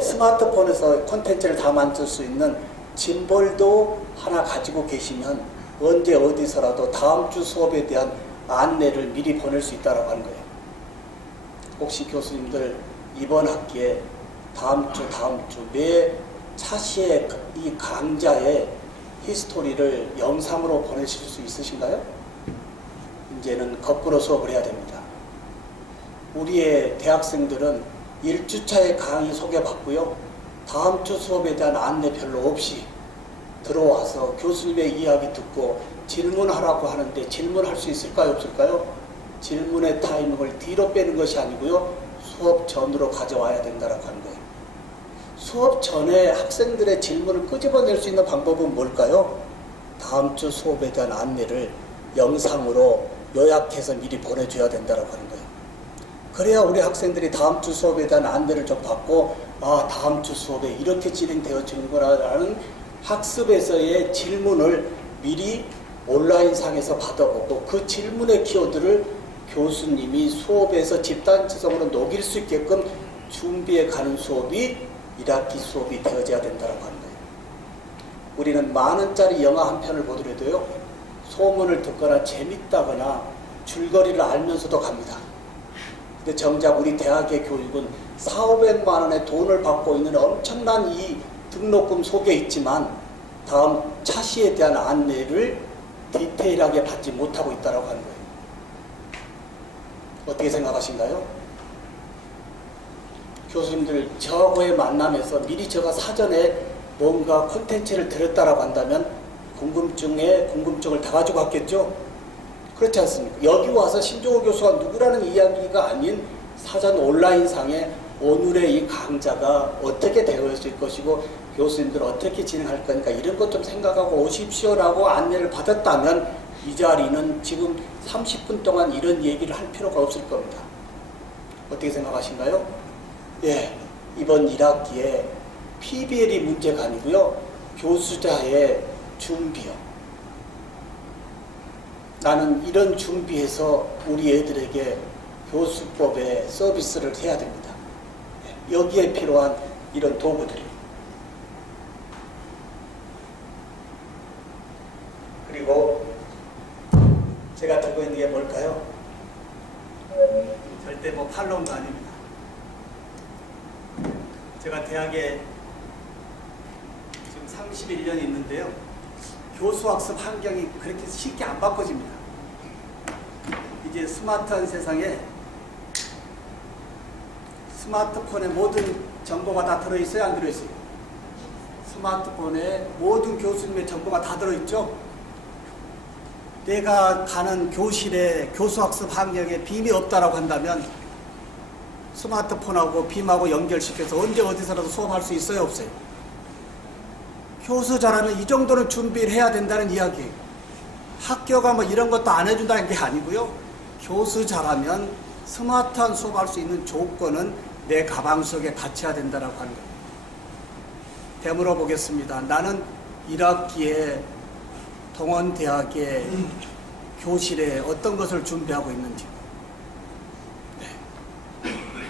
스마트폰에서 콘텐츠를 다 만들 수 있는 짐볼도 하나 가지고 계시면 언제 어디서라도 다음 주 수업에 대한 안내를 미리 보낼 수 있다고 하는 거예요. 혹시 교수님들 이번 학기에 다음 주 매 차시의 이 강좌의 히스토리를 영상으로 보내실 수 있으신가요? 이제는 거꾸로 수업을 해야 됩니다. 우리의 대학생들은 1주차의 강의 소개받고요, 다음 주 수업에 대한 안내 별로 없이 들어와서 교수님의 이야기 듣고 질문하라고 하는데 질문할 수 있을까요? 없을까요? 질문의 타이밍을 뒤로 빼는 것이 아니고요, 수업 전으로 가져와야 된다고 하는 거예요. 수업 전에 학생들의 질문을 끄집어낼 수 있는 방법은 뭘까요? 다음 주 수업에 대한 안내를 영상으로 요약해서 미리 보내줘야 된다고 하는 거예요. 그래야 우리 학생들이 다음 주 수업에 대한 안내를 좀 받고, 아, 다음 주 수업에 이렇게 진행되어지는구나라는 학습에서의 질문을 미리 온라인상에서 받아보고 그 질문의 키워드를 교수님이 수업에서 집단지성으로 녹일 수 있게끔 준비해 가는 수업이 1학기 수업이 되어져야 된다고 하는 거예요. 우리는 만원짜리 영화 한 편을 보더라도요, 소문을 듣거나 재밌다거나 줄거리를 알면서도 갑니다. 근데 정작 우리 대학의 교육은 400~500만 원의 돈을 받고 있는 엄청난 이 등록금 속에 있지만 다음 차시에 대한 안내를 디테일하게 받지 못하고 있다고 하는 거예요. 어떻게 생각하신가요? 교수님들 저하고의 만남에서 미리 제가 사전에 뭔가 콘텐츠를 드렸다라고 한다면 궁금증을 다 가지고 왔겠죠? 그렇지 않습니까? 여기 와서 신종호 교수가 누구라는 이야기가 아닌 사전 온라인상에 오늘의 이 강좌가 어떻게 되어질 것이고 교수님들 어떻게 진행할 거니까 이런 것 좀 생각하고 오십시오라고 안내를 받았다면 이 자리는 지금 30분 동안 이런 얘기를 할 필요가 없을 겁니다. 어떻게 생각하신가요? 예, 이번 1학기에 PBL이 문제가 아니고요, 교수자의 준비요. 나는 이런 준비해서 우리 애들에게 교수법의 서비스를 해야 됩니다. 여기에 필요한 이런 도구들이. 그리고 제가 들고 있는 게 뭘까요? 절대 뭐 팔로우가 아닙니다. 제가 대학에 지금 31년 있는데요, 교수학습 환경이 그렇게 쉽게 안 바꿔집니다. 이제 스마트한 세상에 스마트폰에 모든 정보가 다 들어있어요? 안 들어있어요? 스마트폰에 모든 교수님의 정보가 다 들어있죠? 내가 가는 교실에 교수학습 환경에 빔이 없다라고 한다면 스마트폰하고 빔하고 연결시켜서 언제 어디서라도 수업할 수 있어요? 없어요? 교수자라면 이 정도는 준비를 해야 된다는 이야기예요. 학교가 뭐 이런 것도 안 해준다는 게 아니고요. 교수 잘하면 스마트한 수업할 수 있는 조건은 내 가방 속에 갖춰야 된다라고 하는 거예요. 되물어 보겠습니다. 나는 1학기에 동원대학의 교실에 어떤 것을 준비하고 있는지, 네.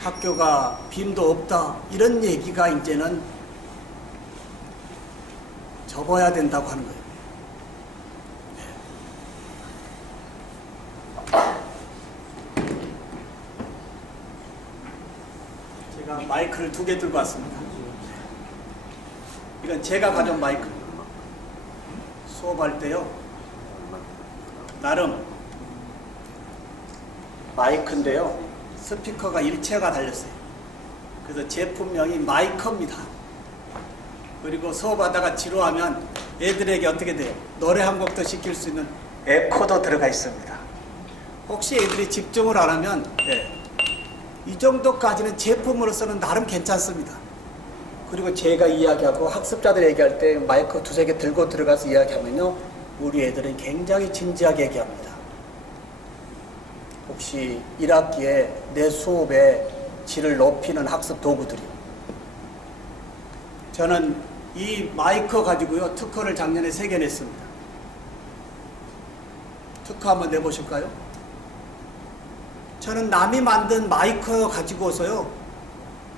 학교가 빈도 없다 이런 얘기가 이제는 접어야 된다고 하는 거예요. 제가 마이크를 2개 들고 왔습니다. 이건 제가 가져온 마이크입니다. 수업할 때요, 나름 마이크인데요, 스피커가 일체가 달렸어요. 그래서 제품명이 마이커입니다. 그리고 수업하다가 지루하면 애들에게 어떻게 돼요? 노래 한 곡도 시킬 수 있는 에코도 들어가 있습니다. 혹시 애들이 집중을 안 하면 이 정도까지는 제품으로서는 나름 괜찮습니다. 그리고 제가 이야기하고 학습자들 얘기할 때 마이크 2-3개 들고 들어가서 이야기하면요, 우리 애들은 굉장히 진지하게 얘기합니다. 혹시 1학기에 내 수업의 질을 높이는 학습 도구들이요. 저는 이 마이크 가지고요, 특허를 작년에 3개 냈습니다. 특허 한번 내보실까요? 저는 남이 만든 마이크 가지고서요,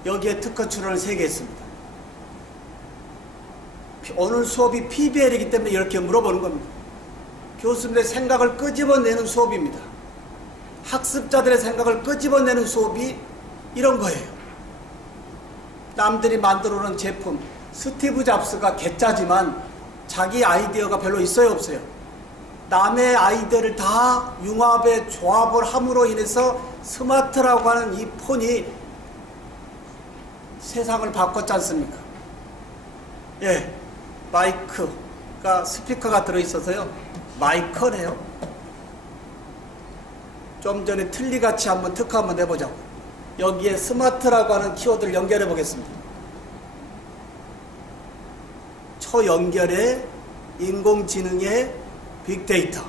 여기에 특허 출원을 3개 했습니다. 오늘 수업이 PBL이기 때문에 이렇게 물어보는 겁니다. 교수님의 생각을 끄집어내는 수업입니다. 학습자들의 생각을 끄집어내는 수업이 이런 거예요. 남들이 만들어 놓은 제품, 스티브 잡스가 개짜지만 자기 아이디어가 별로 있어요, 없어요? 남의 아이디어를 다 융합에 조합을 함으로 인해서 스마트라고 하는 이 폰이 세상을 바꿨지 않습니까? 예, 마이크가, 스피커가 들어있어서요, 마이커네요. 좀 전에 틀리같이 한번 특허 한번 내보자고. 여기에 스마트라고 하는 키워드를 연결해 보겠습니다. 초연결의 인공지능의 빅데이터.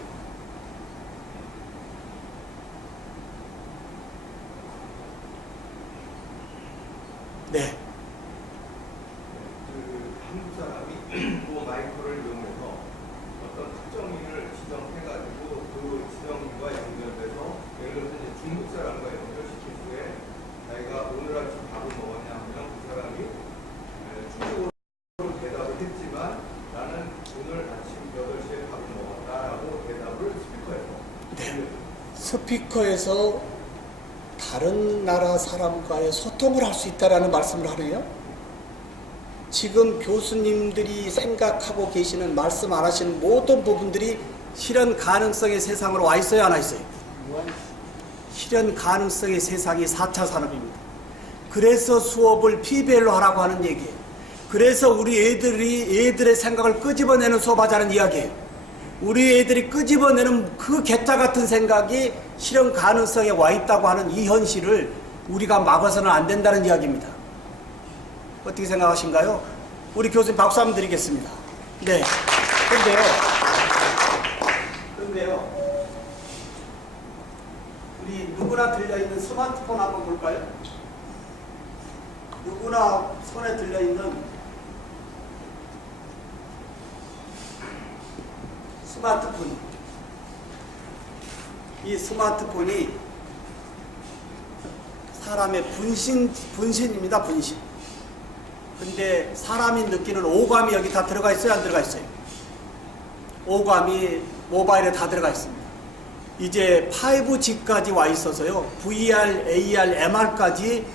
네. 한국 사람이 그 마이크를 이용해서 어떤 특정인을 지정해가지고 그 지정인과 연결돼서, 예를 들어서 이제 중국 사람과 연결시킬 후에 자기가 오늘 아침 밥을 먹었냐 하면 그 사람이 중국어로 대답을 했지만 나는 오늘 아침 8시에 밥을 먹었다라고 대답을 스피커에서. 네. 스피커에서 다른 나라 사람과의 소통을 할 수 있다라는 말씀을 하네요. 지금 교수님들이 생각하고 계시는, 말씀 안 하시는 모든 부분들이 실현 가능성의 세상으로 와 있어요, 안 와 있어요? 실현 가능성의 세상이 4차 산업입니다. 그래서 수업을 PBL로 하라고 하는 얘기예요. 그래서 우리 애들의 생각을 끄집어내는 수업하자는 이야기예요. 우리 애들이 끄집어내는 그 개짜 같은 생각이 실현 가능성에 와 있다고 하는 이 현실을 우리가 막아서는 안 된다는 이야기입니다. 어떻게 생각하신가요? 우리 교수님 박수 한번 드리겠습니다. 네. 그런데요, 우리 누구나 들려있는 스마트폰 한번 볼까요? 누구나 손에 들려있는 스마트폰. 이 스마트폰이 사람의 분신입니다, 분신. 근데 사람이 느끼는 오감이 여기 다 들어가 있어요, 안 들어가 있어요? 오감이 모바일에 다 들어가 있습니다. 이제 5G까지 와 있어서요, VR, AR, MR까지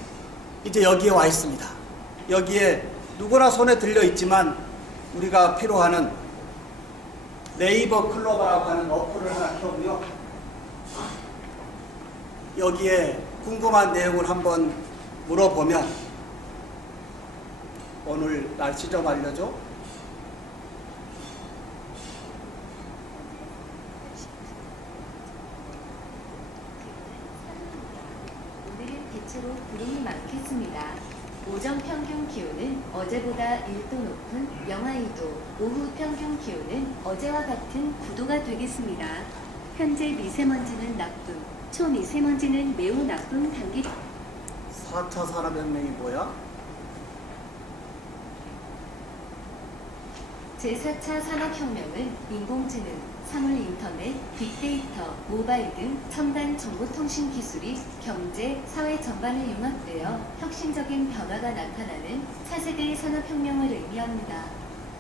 이제 여기에 와 있습니다. 여기에 누구나 손에 들려 있지만 우리가 필요하는 네이버 클로버라고 하는 어플을 하나 켜고요, 여기에 궁금한 내용을 한번 물어보면, 오늘 날씨 좀 알려줘. 오늘은 대체로 구름이 많겠습니다. 오전 평균 기온은 어제보다 1도 높은 영하 2도, 오후 평균 기온은 어제와 같은 9도가 되겠습니다. 현재 미세먼지는 나쁨, 초미세먼지는 매우 나쁨 단계. 4차 산업혁명이 뭐야? 제4차 산업혁명은 인공지능, 사물 인터넷, 빅데이터, 모바일 등 첨단 정보통신 기술이 경제, 사회 전반에 융합되어 혁신적인 변화가 나타나는 차세대의 산업혁명을 의미합니다.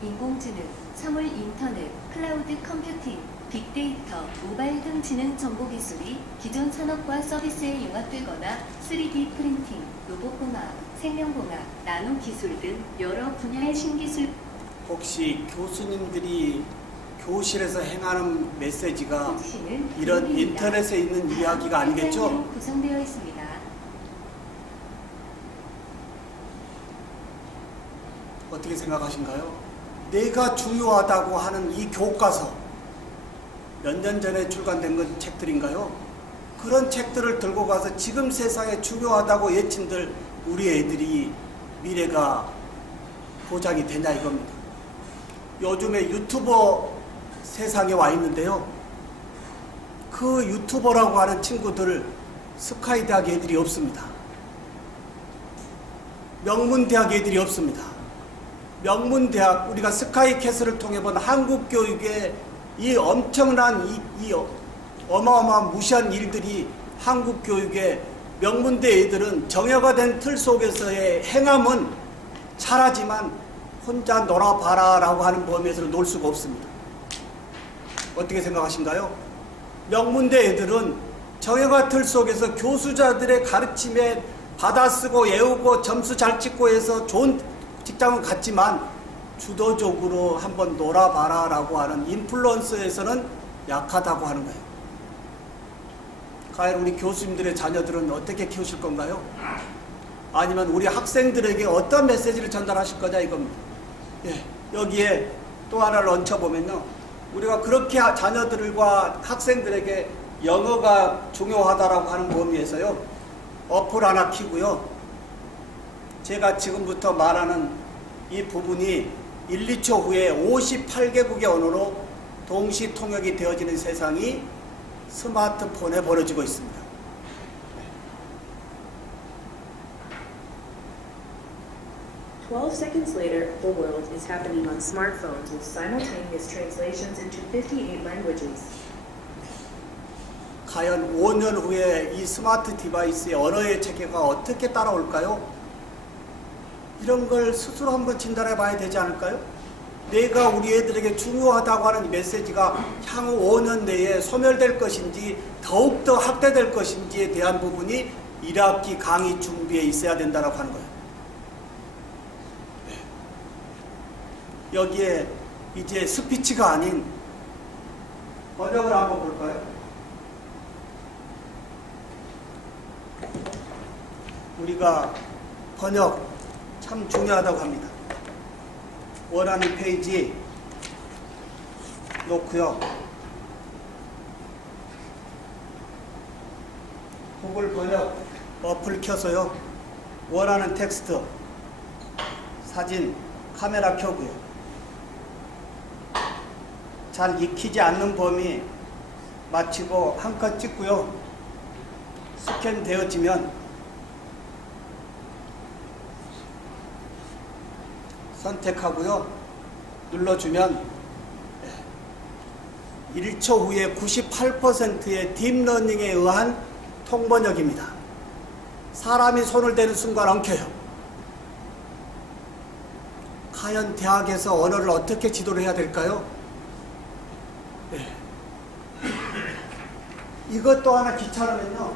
인공지능, 사물 인터넷, 클라우드 컴퓨팅, 빅데이터, 모바일 등 지능 정보 기술이 기존 산업과 서비스에 융합되거나 3D 프린팅, 로봇공학, 생명공학, 나노 기술 등 여러 분야의 신기술. 혹시 교수님들이 교실에서 행하는 메시지가 통신은 이런 기술입니다. 인터넷에 있는 이야기가 아니겠죠? 현장으로 구성되어 있습니다. 어떻게 생각하신가요? 내가 중요하다고 하는 이 교과서 몇 년 전에 출간된 건 책들인가요? 그런 책들을 들고 가서 지금 세상에 중요하다고 외친들 우리 애들이 미래가 보장이 되냐 이겁니다. 요즘에 유튜버 세상에 와 있는데요. 그 유튜버라고 하는 친구들 스카이대학 애들이 없습니다. 명문대학 애들이 없습니다. 명문대학, 우리가 스카이캐슬을 통해 본 한국교육의 이 엄청난 이 어마어마한 무시한 일들이 한국교육의 명문대 애들은 정예가 된 틀 속에서의 행함은 잘하지만 혼자 놀아봐라 라고 하는 범위에서 놀 수가 없습니다. 어떻게 생각하신가요? 명문대 애들은 정예가 틀 속에서 교수자들의 가르침에 받아쓰고 외우고 점수 잘 찍고 해서 좋은 직장은 갔지만 주도적으로 한번 놀아봐라 라고 하는 인플루언서에서는 약하다고 하는 거예요. 과연 우리 교수님들의 자녀들은 어떻게 키우실 건가요? 아니면 우리 학생들에게 어떤 메시지를 전달하실 거냐 이겁니다. 예, 여기에 또 하나를 얹혀보면요. 우리가 그렇게 자녀들과 학생들에게 영어가 중요하다라고 하는 범위에서요. 어플 하나 키고요. 제가 지금부터 말하는 이 부분이 1, 2초 후에 58개국의 언어로 동시 통역이 되어지는 세상이 스마트폰에 벌어지고 있습니다. 12 seconds later, the world is happening on smartphones with simultaneous translations into 58 languages. 과연 5년 후에 이 스마트 디바이스의 언어의 체계가 어떻게 따라올까요? 이런 걸 스스로 한번 진단해 봐야 되지 않을까요? 내가 우리 애들에게 중요하다고 하는 메시지가 향후 5년 내에 소멸될 것인지 더욱더 확대될 것인지에 대한 부분이 1학기 강의 준비에 있어야 된다고 하는 거예요. 여기에 이제 스피치가 아닌 번역을 한번 볼까요? 우리가 번역 참 중요하다고 합니다. 원하는 페이지 놓고요. 구글 번역 어플 켜서요. 원하는 텍스트, 사진, 카메라 켜고요. 잘 익히지 않는 범위 마치고 한 컷 찍고요. 스캔 되어지면 선택하고요. 눌러주면 1초 후에 98%의 딥러닝에 의한 통번역입니다. 사람이 손을 대는 순간 엉켜요. 과연 대학에서 언어를 어떻게 지도를 해야 될까요? 네. 이것도 하나 귀찮으면요.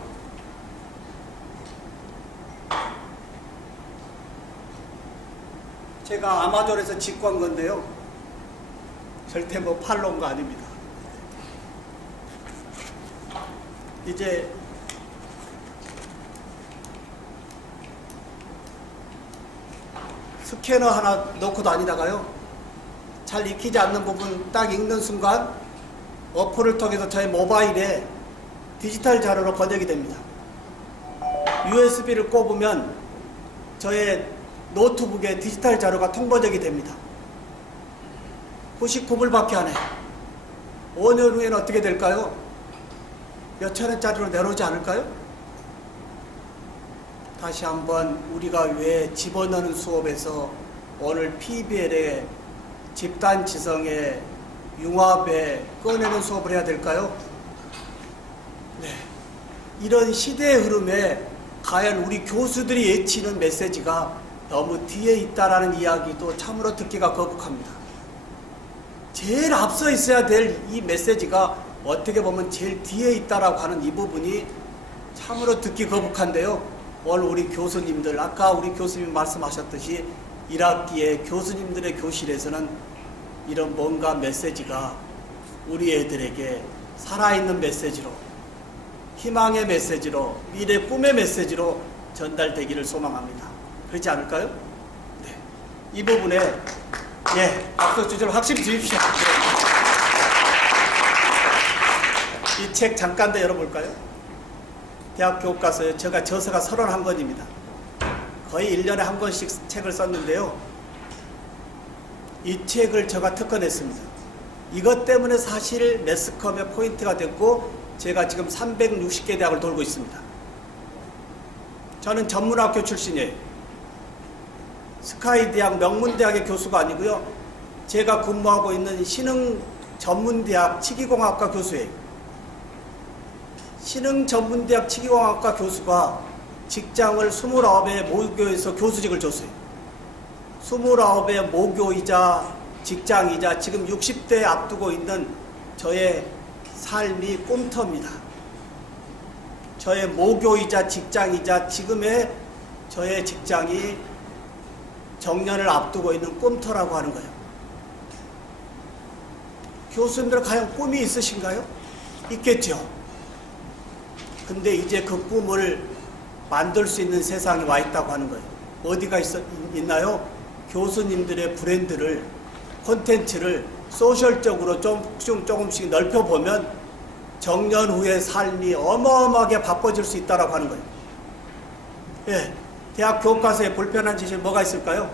제가 아마존에서 직구한 건데요. 절대 뭐 팔러 온 거 아닙니다. 이제 스캐너 하나 넣고 다니다가요. 잘 익히지 않는 부분 딱 읽는 순간 어플을 통해서 저희 모바일에 디지털 자료로 번역이 됩니다. USB를 꼽으면 저의 노트북에 디지털 자료가 통보적이 됩니다. 99불밖에 안 해요. 5년 후에는 어떻게 될까요? 몇천 원짜리로 내려오지 않을까요? 다시 한번 우리가 왜 집어넣는 수업에서 오늘 PBL의 집단지성의 융합에 꺼내는 수업을 해야 될까요? 네. 이런 시대의 흐름에 과연 우리 교수들이 외치는 메시지가 너무 뒤에 있다라는 이야기도 참으로 듣기가 거북합니다. 제일 앞서 있어야 될 이 메시지가 어떻게 보면 제일 뒤에 있다라고 하는 이 부분이 참으로 듣기 거북한데요. 오늘 우리 교수님들, 아까 우리 교수님 말씀하셨듯이 1학기에 교수님들의 교실에서는 이런 뭔가 메시지가 우리 애들에게 살아있는 메시지로, 희망의 메시지로, 미래 꿈의 메시지로 전달되기를 소망합니다. 그렇지 않을까요? 네. 이 부분에 박수 주시면 확실히 주십시오. 이 책 잠깐 더 열어볼까요? 대학 교과서에 제가 저서가 31권입니다. 거의 1년에 한 권씩 책을 썼는데요. 이 책을 제가 특허냈습니다. 이것 때문에 사실 매스컴의 포인트가 됐고 제가 지금 360개 대학을 돌고 있습니다. 저는 전문학교 출신이에요. 스카이대학 명문대학의 교수가 아니고요. 제가 근무하고 있는 신흥전문대학 치기공학과 교수예요. 신흥전문대학 치기공학과 교수가 직장을 29의 모교에서 교수직을 줬어요. 29의 모교이자 직장이자 지금 60대 앞두고 있는 저의 삶이 꿈터입니다. 저의 모교이자 직장이자 지금의 저의 직장이 정년을 앞두고 있는 꿈터라고 하는 거예요. 교수님들 과연 꿈이 있으신가요? 있겠죠. 근데 이제 그 꿈을 만들 수 있는 세상에 와 있다고 하는 거예요. 어디가 있나요? 교수님들의 브랜드를, 콘텐츠를 소셜적으로 조금씩 넓혀보면 정년 후의 삶이 어마어마하게 바꿔질 수 있다고 하는 거예요. 예, 대학 교과서에 불편한 짓이 뭐가 있을까요?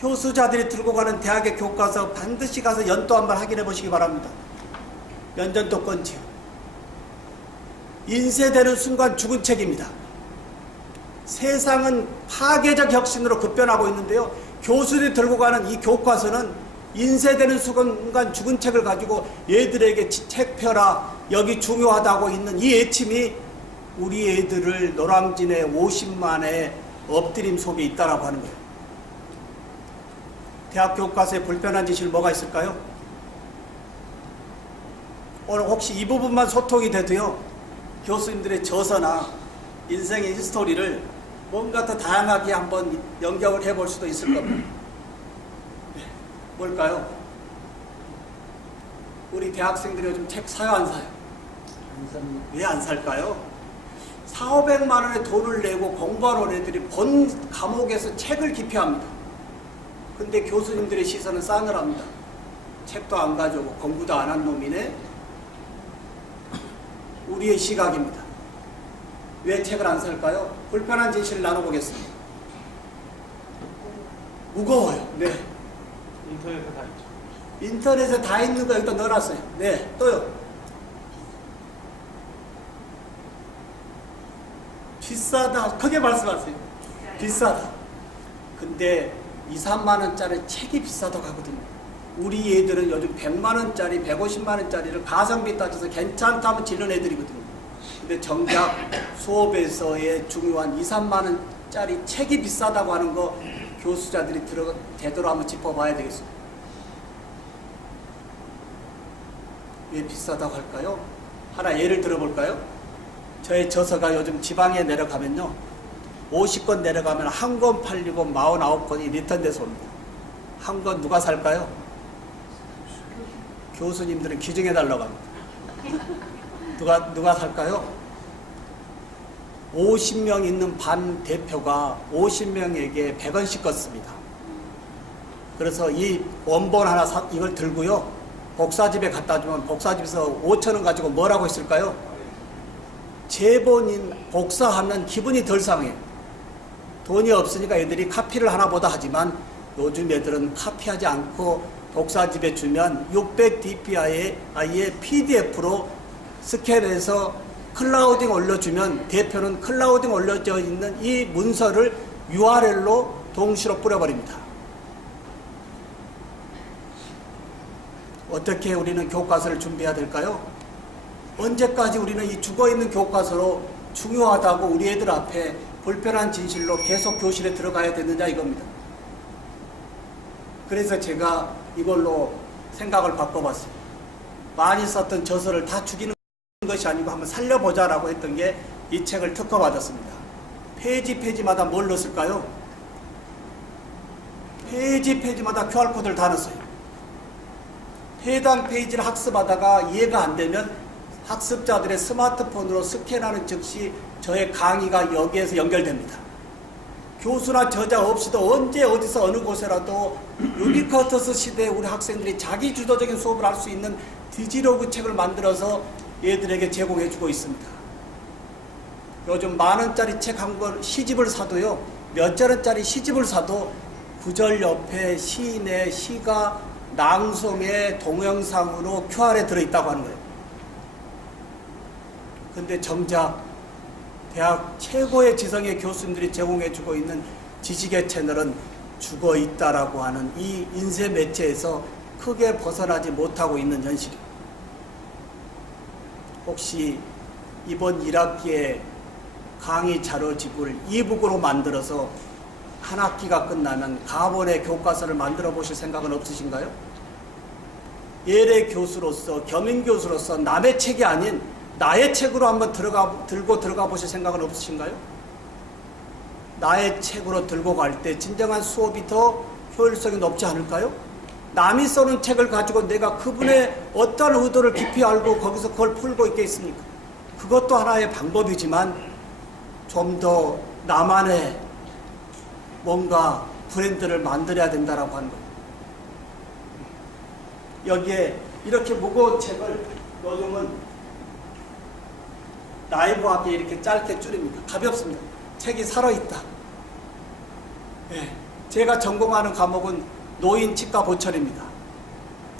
교수자들이 들고 가는 대학의 교과서 반드시 가서 연도 한번 확인해 보시기 바랍니다. 연전도건지요. 인쇄되는 순간 죽은 책입니다. 세상은 파괴적 혁신으로 급변하고 있는데요. 교수들이 들고 가는 이 교과서는 인쇄되는 순간 죽은 책을 가지고 얘들에게 책 펴라, 여기 중요하다고 있는 이 애침이 우리 애들을 노량진의 50만의 엎드림 속에 있다라고 하는 거예요. 대학 교과서에 불편한 짓이 뭐가 있을까요? 오늘 혹시 이 부분만 소통이 돼도요, 교수님들의 저서나 인생의 히스토리를 뭔가 더 다양하게 한번 연결을 해볼 수도 있을 겁니다. 네, 뭘까요? 우리 대학생들이 요즘 책 사요, 안 사요? 왜 안 살까요? 400~500만 원의 돈을 내고 공부하러 온 애들이 본 과목에서 책을 기피합니다. 근데 교수님들의 시선은 싸늘합니다. 책도 안 가져오고 공부도 안 한 놈이네. 우리의 시각입니다. 왜 책을 안 살까요? 불편한 진실을 나눠보겠습니다. 무거워요. 네. 인터넷에 다 있죠. 인터넷에 다 있는 거 여기다 넣어놨어요. 네. 또요. 비싸다. 크게 말씀하세요. 비싸다. 근데 2~3만 원짜리 책이 비싸다고 하거든요. 우리 애들은 요즘 100만 원짜리, 150만 원짜리를 가성비 따져서 괜찮다면 지는 애들이거든요. 근데 정작 수업에서의 중요한 2~3만 원짜리 책이 비싸다고 하는 거 교수자들이 제대로 한번 짚어봐야 되겠습니다. 왜 비싸다고 할까요? 하나 예를 들어볼까요? 저의 저서가 요즘 지방에 내려가면요, 50권 내려가면 한 권 팔리고 49권이 리턴돼서 옵니다. 한 권 누가 살까요? 교수님들은 기증해달라고 합니다. 누가 살까요? 50명 있는 반 대표가 50명에게 100원씩 걷습니다. 그래서 이 원본 하나 이걸 들고요, 복사집에 갖다 주면 복사집에서 5,000원 가지고 뭘 하고 있을까요? 제본인 복사하면 기분이 덜 상해요. 돈이 없으니까 애들이 카피를 하나보다 하지만 요즘 애들은 카피하지 않고 독사집에 주면 600dpi의 PDF로 스캔해서 클라우딩 올려주면 대표는 클라우딩 올려져 있는 이 문서를 URL로 동시로 뿌려버립니다. 어떻게 우리는 교과서를 준비해야 될까요? 언제까지 우리는 이 죽어있는 교과서로 중요하다고 우리 애들 앞에 불편한 진실로 계속 교실에 들어가야 되느냐 이겁니다. 그래서 제가 이걸로 생각을 바꿔봤어요. 많이 썼던 저서를 다 죽이는 것이 아니고 한번 살려보자라고 했던 게 이 책을 특허받았습니다. 페이지마다 뭘 넣었을까요? 페이지마다 QR코드를 다 넣었어요. 해당 페이지를 학습하다가 이해가 안 되면 학습자들의 스마트폰으로 스캔하는 즉시 저의 강의가 여기에서 연결됩니다. 교수나 저자 없이도 언제 어디서 어느 곳에라도 유비쿼터스 시대에 우리 학생들이 자기 주도적인 수업을 할 수 있는 디지로그 책을 만들어서 얘들에게 제공해주고 있습니다. 요즘 10,000원짜리 책 한 권 시집을 사도요, 몇천 원짜리 시집을 사도 구절 옆에 시인의 시가 낭송의 동영상으로 QR에 들어있다고 하는 거예요. 근데 정작 대학 최고의 지성의 교수님들이 제공해주고 있는 지식의 채널은 죽어있다라고 하는 이 인쇄 매체에서 크게 벗어나지 못하고 있는 현실입니다. 혹시 이번 1학기에 강의 자료집을 이북으로 만들어서 한 학기가 끝나면 가본의 교과서를 만들어 보실 생각은 없으신가요? 예래 교수로서, 겸임 교수로서 남의 책이 아닌 나의 책으로 한번 들고 들어가 보실 생각은 없으신가요? 나의 책으로 들고 갈 때 진정한 수업이 더 효율성이 높지 않을까요? 남이 써는 책을 가지고 내가 그분의 어떤 의도를 깊이 알고 거기서 그걸 풀고 있겠습니까? 그것도 하나의 방법이지만 좀 더 나만의 뭔가 브랜드를 만들어야 된다라고 하는 거예요. 여기에 이렇게 무거운 책을 요즘은 라이브 앞에 이렇게 짧게 줄입니다. 가볍습니다. 책이 살아있다. 네. 제가 전공하는 과목은 노인 치과 보철입니다.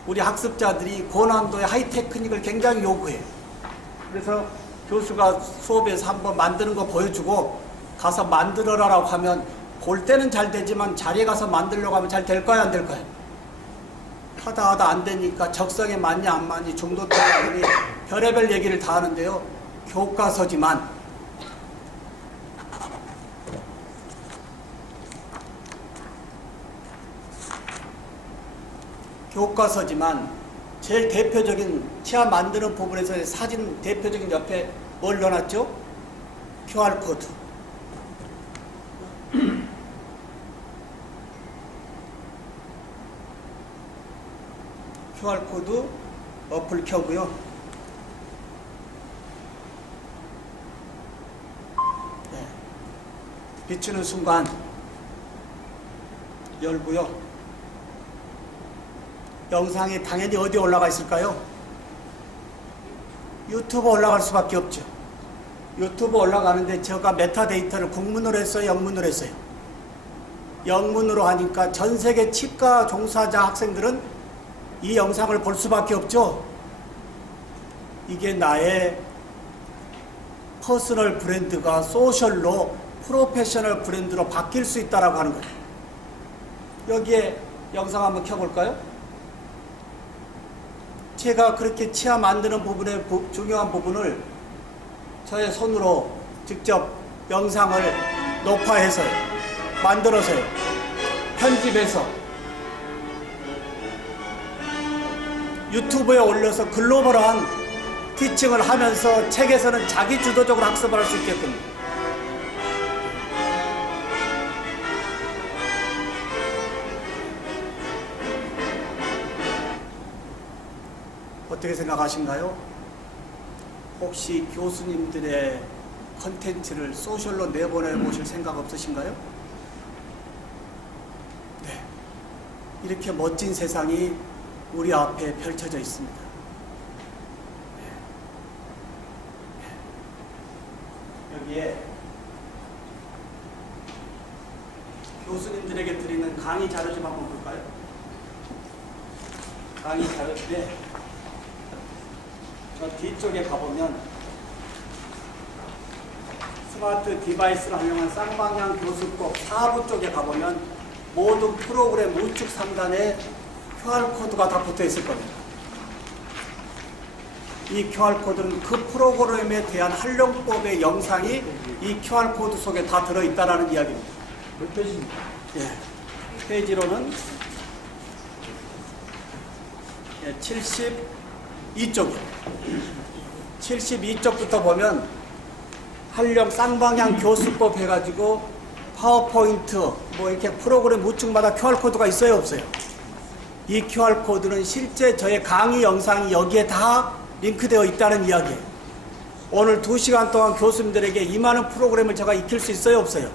우리 학습자들이 고난도의 하이테크닉을 굉장히 요구해요. 그래서 교수가 수업에서 한번 만드는 거 보여주고 가서 만들어라라고 하면 볼 때는 잘 되지만 자리에 가서 만들려고 하면 잘 될까요, 안 될까요? 하다 안 되니까 적성에 맞냐 안 맞니 정도 때문에 별의별 얘기를 다 하는데요. 교과서지만 제일 대표적인 치아 만드는 부분에서의 사진 대표적인 옆에 뭘 넣어놨죠? QR코드. QR코드 어플 켜고요. 네. 비추는 순간 열고요. 영상이 당연히 어디에 올라가 있을까요? 유튜브 올라갈 수밖에 없죠. 유튜브 올라가는데 제가 메타데이터를 국문으로 했어요? 영문으로 했어요? 영문으로 하니까 전 세계 치과 종사자 학생들은 이 영상을 볼 수밖에 없죠. 이게 나의 퍼스널 브랜드가 소셜로 프로페셔널 브랜드로 바뀔 수 있다라고 하는 거예요. 여기에 영상 한번 켜볼까요? 제가 그렇게 치아 만드는 부분의 중요한 부분을 저의 손으로 직접 영상을 녹화해서요, 만들어서요, 편집해서 유튜브에 올려서 글로벌한 티칭을 하면서 책에서는 자기 주도적으로 학습을 할 수 있게끔. 어떻게 생각하신가요? 혹시 교수님들의 컨텐츠를 소셜로 내보내보실 생각 없으신가요? 네. 이렇게 멋진 세상이 우리 앞에 펼쳐져 있습니다. 네. 여기에 교수님들에게 드리는 강의 자료 좀 한번 볼까요? 강의 자료인데 저 뒤쪽에 가보면 스마트 디바이스를 활용한 쌍방향 교수법 4부 쪽에 가보면 모든 프로그램 우측 상단에 QR코드가 다 붙어 있을 겁니다. 이 QR코드는 그 프로그램에 대한 활용법의 영상이 이 QR코드 속에 다 들어있다는 이야기입니다. 몇 페이지입니까? 예. 페이지로는 72쪽이요. 72쪽부터 보면 활용 쌍방향 교수법 해가지고 파워포인트 뭐 이렇게 프로그램 우측마다 QR코드가 있어요 없어요? 이 QR코드는 실제 저의 강의 영상이 여기에 다 링크되어 있다는 이야기예요. 오늘 2시간 동안 교수님들에게 이 많은 프로그램을 제가 익힐 수 있어요 없어요?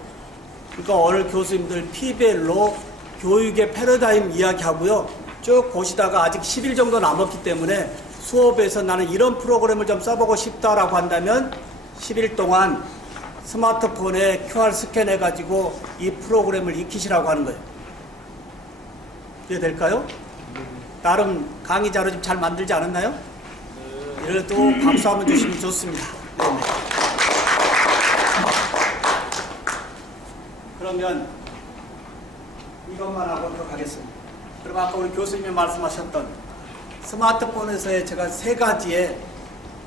그러니까 오늘 교수님들 PBL로 교육의 패러다임 이야기하고요. 쭉 보시다가 아직 10일 정도 남았기 때문에 수업에서 나는 이런 프로그램을 좀 써보고 싶다라고 한다면 10일 동안 스마트폰에 QR 스캔해가지고 이 프로그램을 익히시라고 하는 거예요. 이해될까요? 나름 강의 자료 좀 잘 만들지 않았나요? 이럴 때 박수 한번 주시면 좋습니다. 네네. 그러면 이것만 하고 들어가겠습니다. 그리고 아까 우리 교수님이 말씀하셨던 스마트폰에서의 제가 3가지의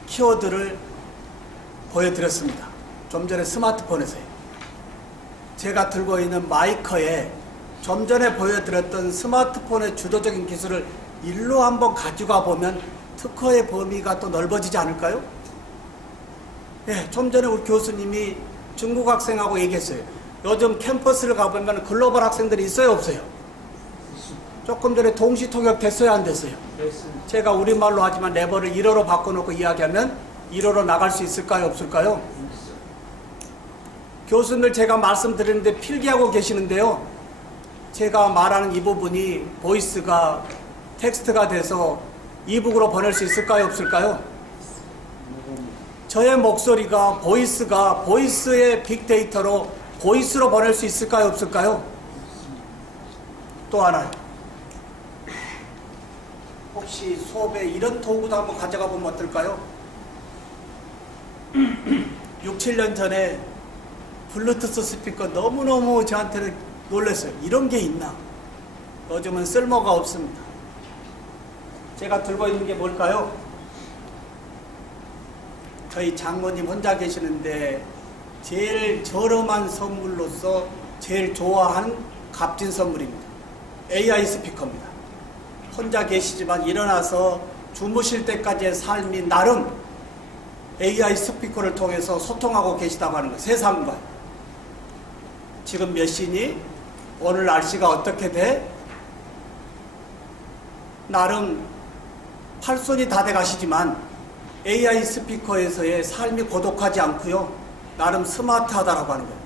키워드를 보여드렸습니다. 좀 전에 스마트폰에서요. 제가 들고 있는 마이커에 좀 전에 보여드렸던 스마트폰의 주도적인 기술을 일로 한번 가져가 보면 특허의 범위가 또 넓어지지 않을까요? 예, 좀 전에 우리 교수님이 중국 학생하고 얘기했어요. 요즘 캠퍼스를 가보면 글로벌 학생들이 있어요 없어요? 조금 전에 동시 통역 됐어요 안 됐어요? 됐습니다. 제가 우리말로 하지만 네버를 일어로 바꿔놓고 이야기하면 일어로 나갈 수 있을까요 없을까요? 교수님들 제가 말씀드리는데 필기하고 계시는데요. 제가 말하는 이 부분이 보이스가 텍스트가 돼서 이북으로 보낼 수 있을까요 없을까요? 저의 목소리가 보이스가 보이스의 빅데이터로 보이스로 보낼 수 있을까요 없을까요? 또 하나 혹시 수업에 이런 도구도 한번 가져가 보면 어떨까요? 6, 7년 전에 블루투스 스피커 너무너무 저한테는 놀랐어요. 이런 게 있나? 요즘은 쓸모가 없습니다. 제가 들고 있는 게 뭘까요? 저희 장모님 혼자 계시는데 제일 저렴한 선물로서 제일 좋아하는 값진 선물입니다. AI 스피커입니다. 혼자 계시지만 일어나서 주무실 때까지의 삶이 나름 AI 스피커를 통해서 소통하고 계시다고 하는 거예요. 세상과. 지금 몇 시니? 오늘 날씨가 어떻게 돼? 나름 팔손이 다 돼 가시지만 AI 스피커에서의 삶이 고독하지 않고요. 나름 스마트하다라고 하는 거예요.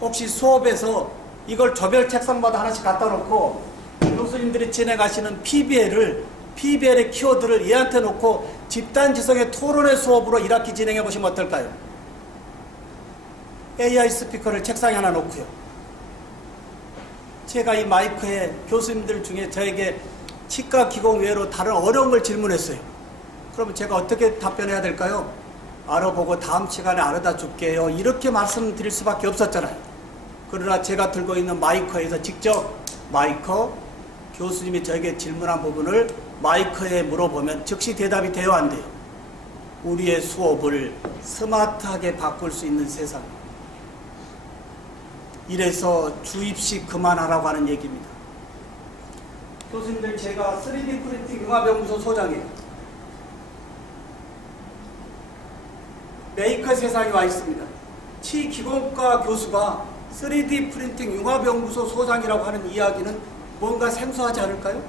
혹시 수업에서 이걸 조별 책상마다 하나씩 갖다 놓고 교수님들이 진행하시는 PBL의 키워드를 얘한테 놓고 집단지성의 토론의 수업으로 1학기 진행해 보시면 어떨까요? AI 스피커를 책상에 하나 놓고요. 제가 이 마이크에 교수님들 중에 저에게 치과 기공 외로 다른 어려운 걸 질문했어요. 그러면 제가 어떻게 답변해야 될까요? 알아보고 다음 시간에 알아다 줄게요. 이렇게 말씀드릴 수밖에 없었잖아요. 그러나 제가 들고 있는 마이크에서 직접 마이크 교수님이 저에게 질문한 부분을 마이크에 물어보면 즉시 대답이 돼요 안 돼요? 우리의 수업을 스마트하게 바꿀 수 있는 세상. 이래서 주입식 그만하라고 하는 얘기입니다. 교수님들 제가 3D 프린팅 융합연구소 소장이에요. 메이커 세상에 와 있습니다. 치기공과 교수가 3D 프린팅 융합연구소 소장이라고 하는 이야기는 뭔가 생소하지 않을까요?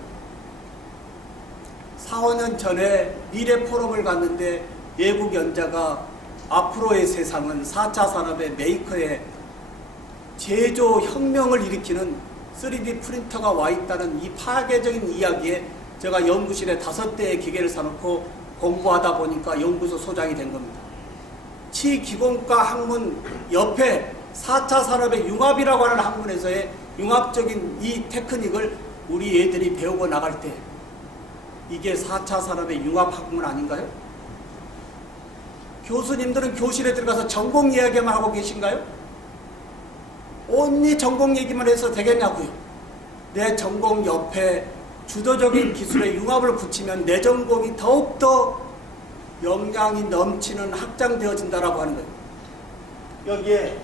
4, 5년 전에 미래 포럼을 갔는데 외국 연자가 앞으로의 세상은 4차 산업의 메이커의 제조 혁명을 일으키는 3D 프린터가 와 있다는 이 파괴적인 이야기에 제가 연구실에 5대의 기계를 사놓고 공부하다 보니까 연구소 소장이 된 겁니다. 치기공과 학문 옆에 4차 산업의 융합이라고 하는 학문에서의 융합적인 이 테크닉을 우리 애들이 배우고 나갈 때 이게 4차 산업의 융합 학문 아닌가요? 교수님들은 교실에 들어가서 전공 이야기만 하고 계신가요? 온리 전공 얘기만 해서 되겠냐고요. 내 전공 옆에 주도적인 기술의 융합을 붙이면 내 전공이 더욱더 역량이 넘치는 확장되어진다라고 하는 거예요. 여기에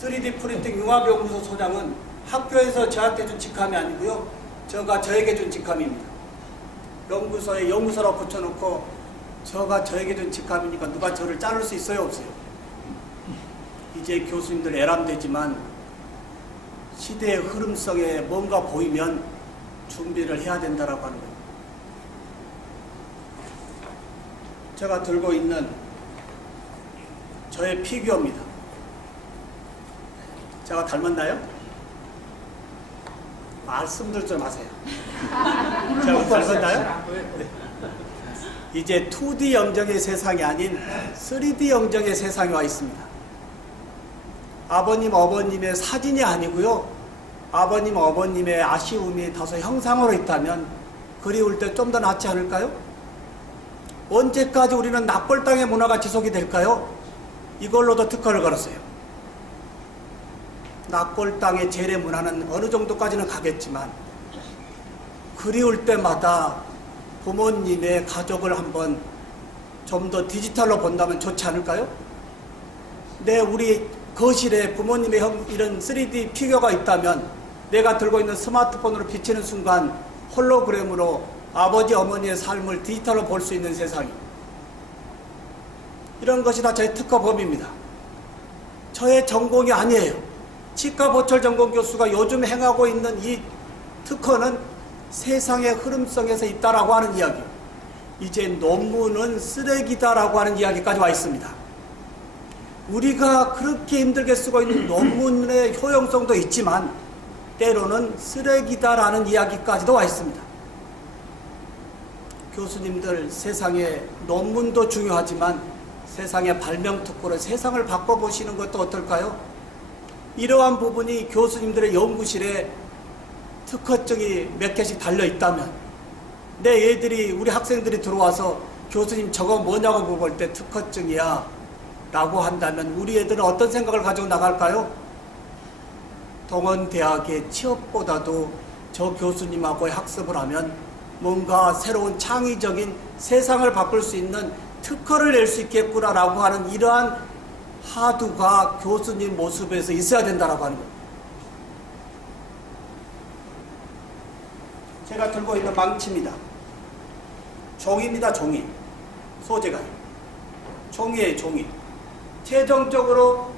3D 프린팅 융합연구소 소장은 학교에서 저한테 준 직함이 아니고요. 저에게 준 직함입니다. 연구소에 연구소라고 붙여놓고 저에게 준 직함이니까 누가 저를 자를 수 있어요? 없어요? 이제 교수님들 애람되지만 시대의 흐름성에 뭔가 보이면 준비를 해야 된다라고 하는 거예요. 제가 들고 있는 저의 피규어입니다. 제가 닮았나요? 말씀들 좀 하세요. 제가 닮았나요? 네. 이제 2D 영정의 세상이 아닌 3D 영정의 세상에 와 있습니다. 아버님, 어머님의 사진이 아니고요. 아버님, 어머님의 아쉬움이 다소 형상으로 있다면 그리울 때 좀 더 낫지 않을까요? 언제까지 우리는 납골 땅의 문화가 지속이 될까요? 이걸로도 특허를 걸었어요. 납골 땅의 재래 문화는 어느 정도까지는 가겠지만 그리울 때마다 부모님의 가족을 한번 좀 더 디지털로 본다면 좋지 않을까요? 우리 거실에 부모님의 이런 3D 피규어가 있다면 내가 들고 있는 스마트폰으로 비치는 순간 홀로그램으로 아버지 어머니의 삶을 디지털로 볼 수 있는 세상이, 이런 것이 다 저의 특허 범위입니다. 저의 전공이 아니에요. 치과보철 전공 교수가 요즘 행하고 있는 이 특허는 세상의 흐름성에서 있다라고 하는 이야기, 이제 논문은 쓰레기다라고 하는 이야기까지 와 있습니다. 우리가 그렇게 힘들게 쓰고 있는 논문의 효용성도 있지만 때로는 쓰레기다라는 이야기까지도 와 있습니다. 교수님들, 세상에 논문도 중요하지만 세상의 발명 특허로 세상을 바꿔보시는 것도 어떨까요? 이러한 부분이 교수님들의 연구실에 특허증이 몇 개씩 달려있다면 내 애들이, 우리 학생들이 들어와서 교수님 저거 뭐냐고 물어볼 때 특허증이야 라고 한다면 우리 애들은 어떤 생각을 가지고 나갈까요? 동원대학의 취업보다도 저 교수님하고의 학습을 하면 뭔가 새로운 창의적인 세상을 바꿀 수 있는 특허를 낼 수 있겠구나라고 하는 이러한 하두가 교수님 모습에서 있어야 된다라고 하는 거예요. 제가 들고 있는 망치입니다. 종이입니다. 종이. 소재가 종이에요. 종이. 최종적으로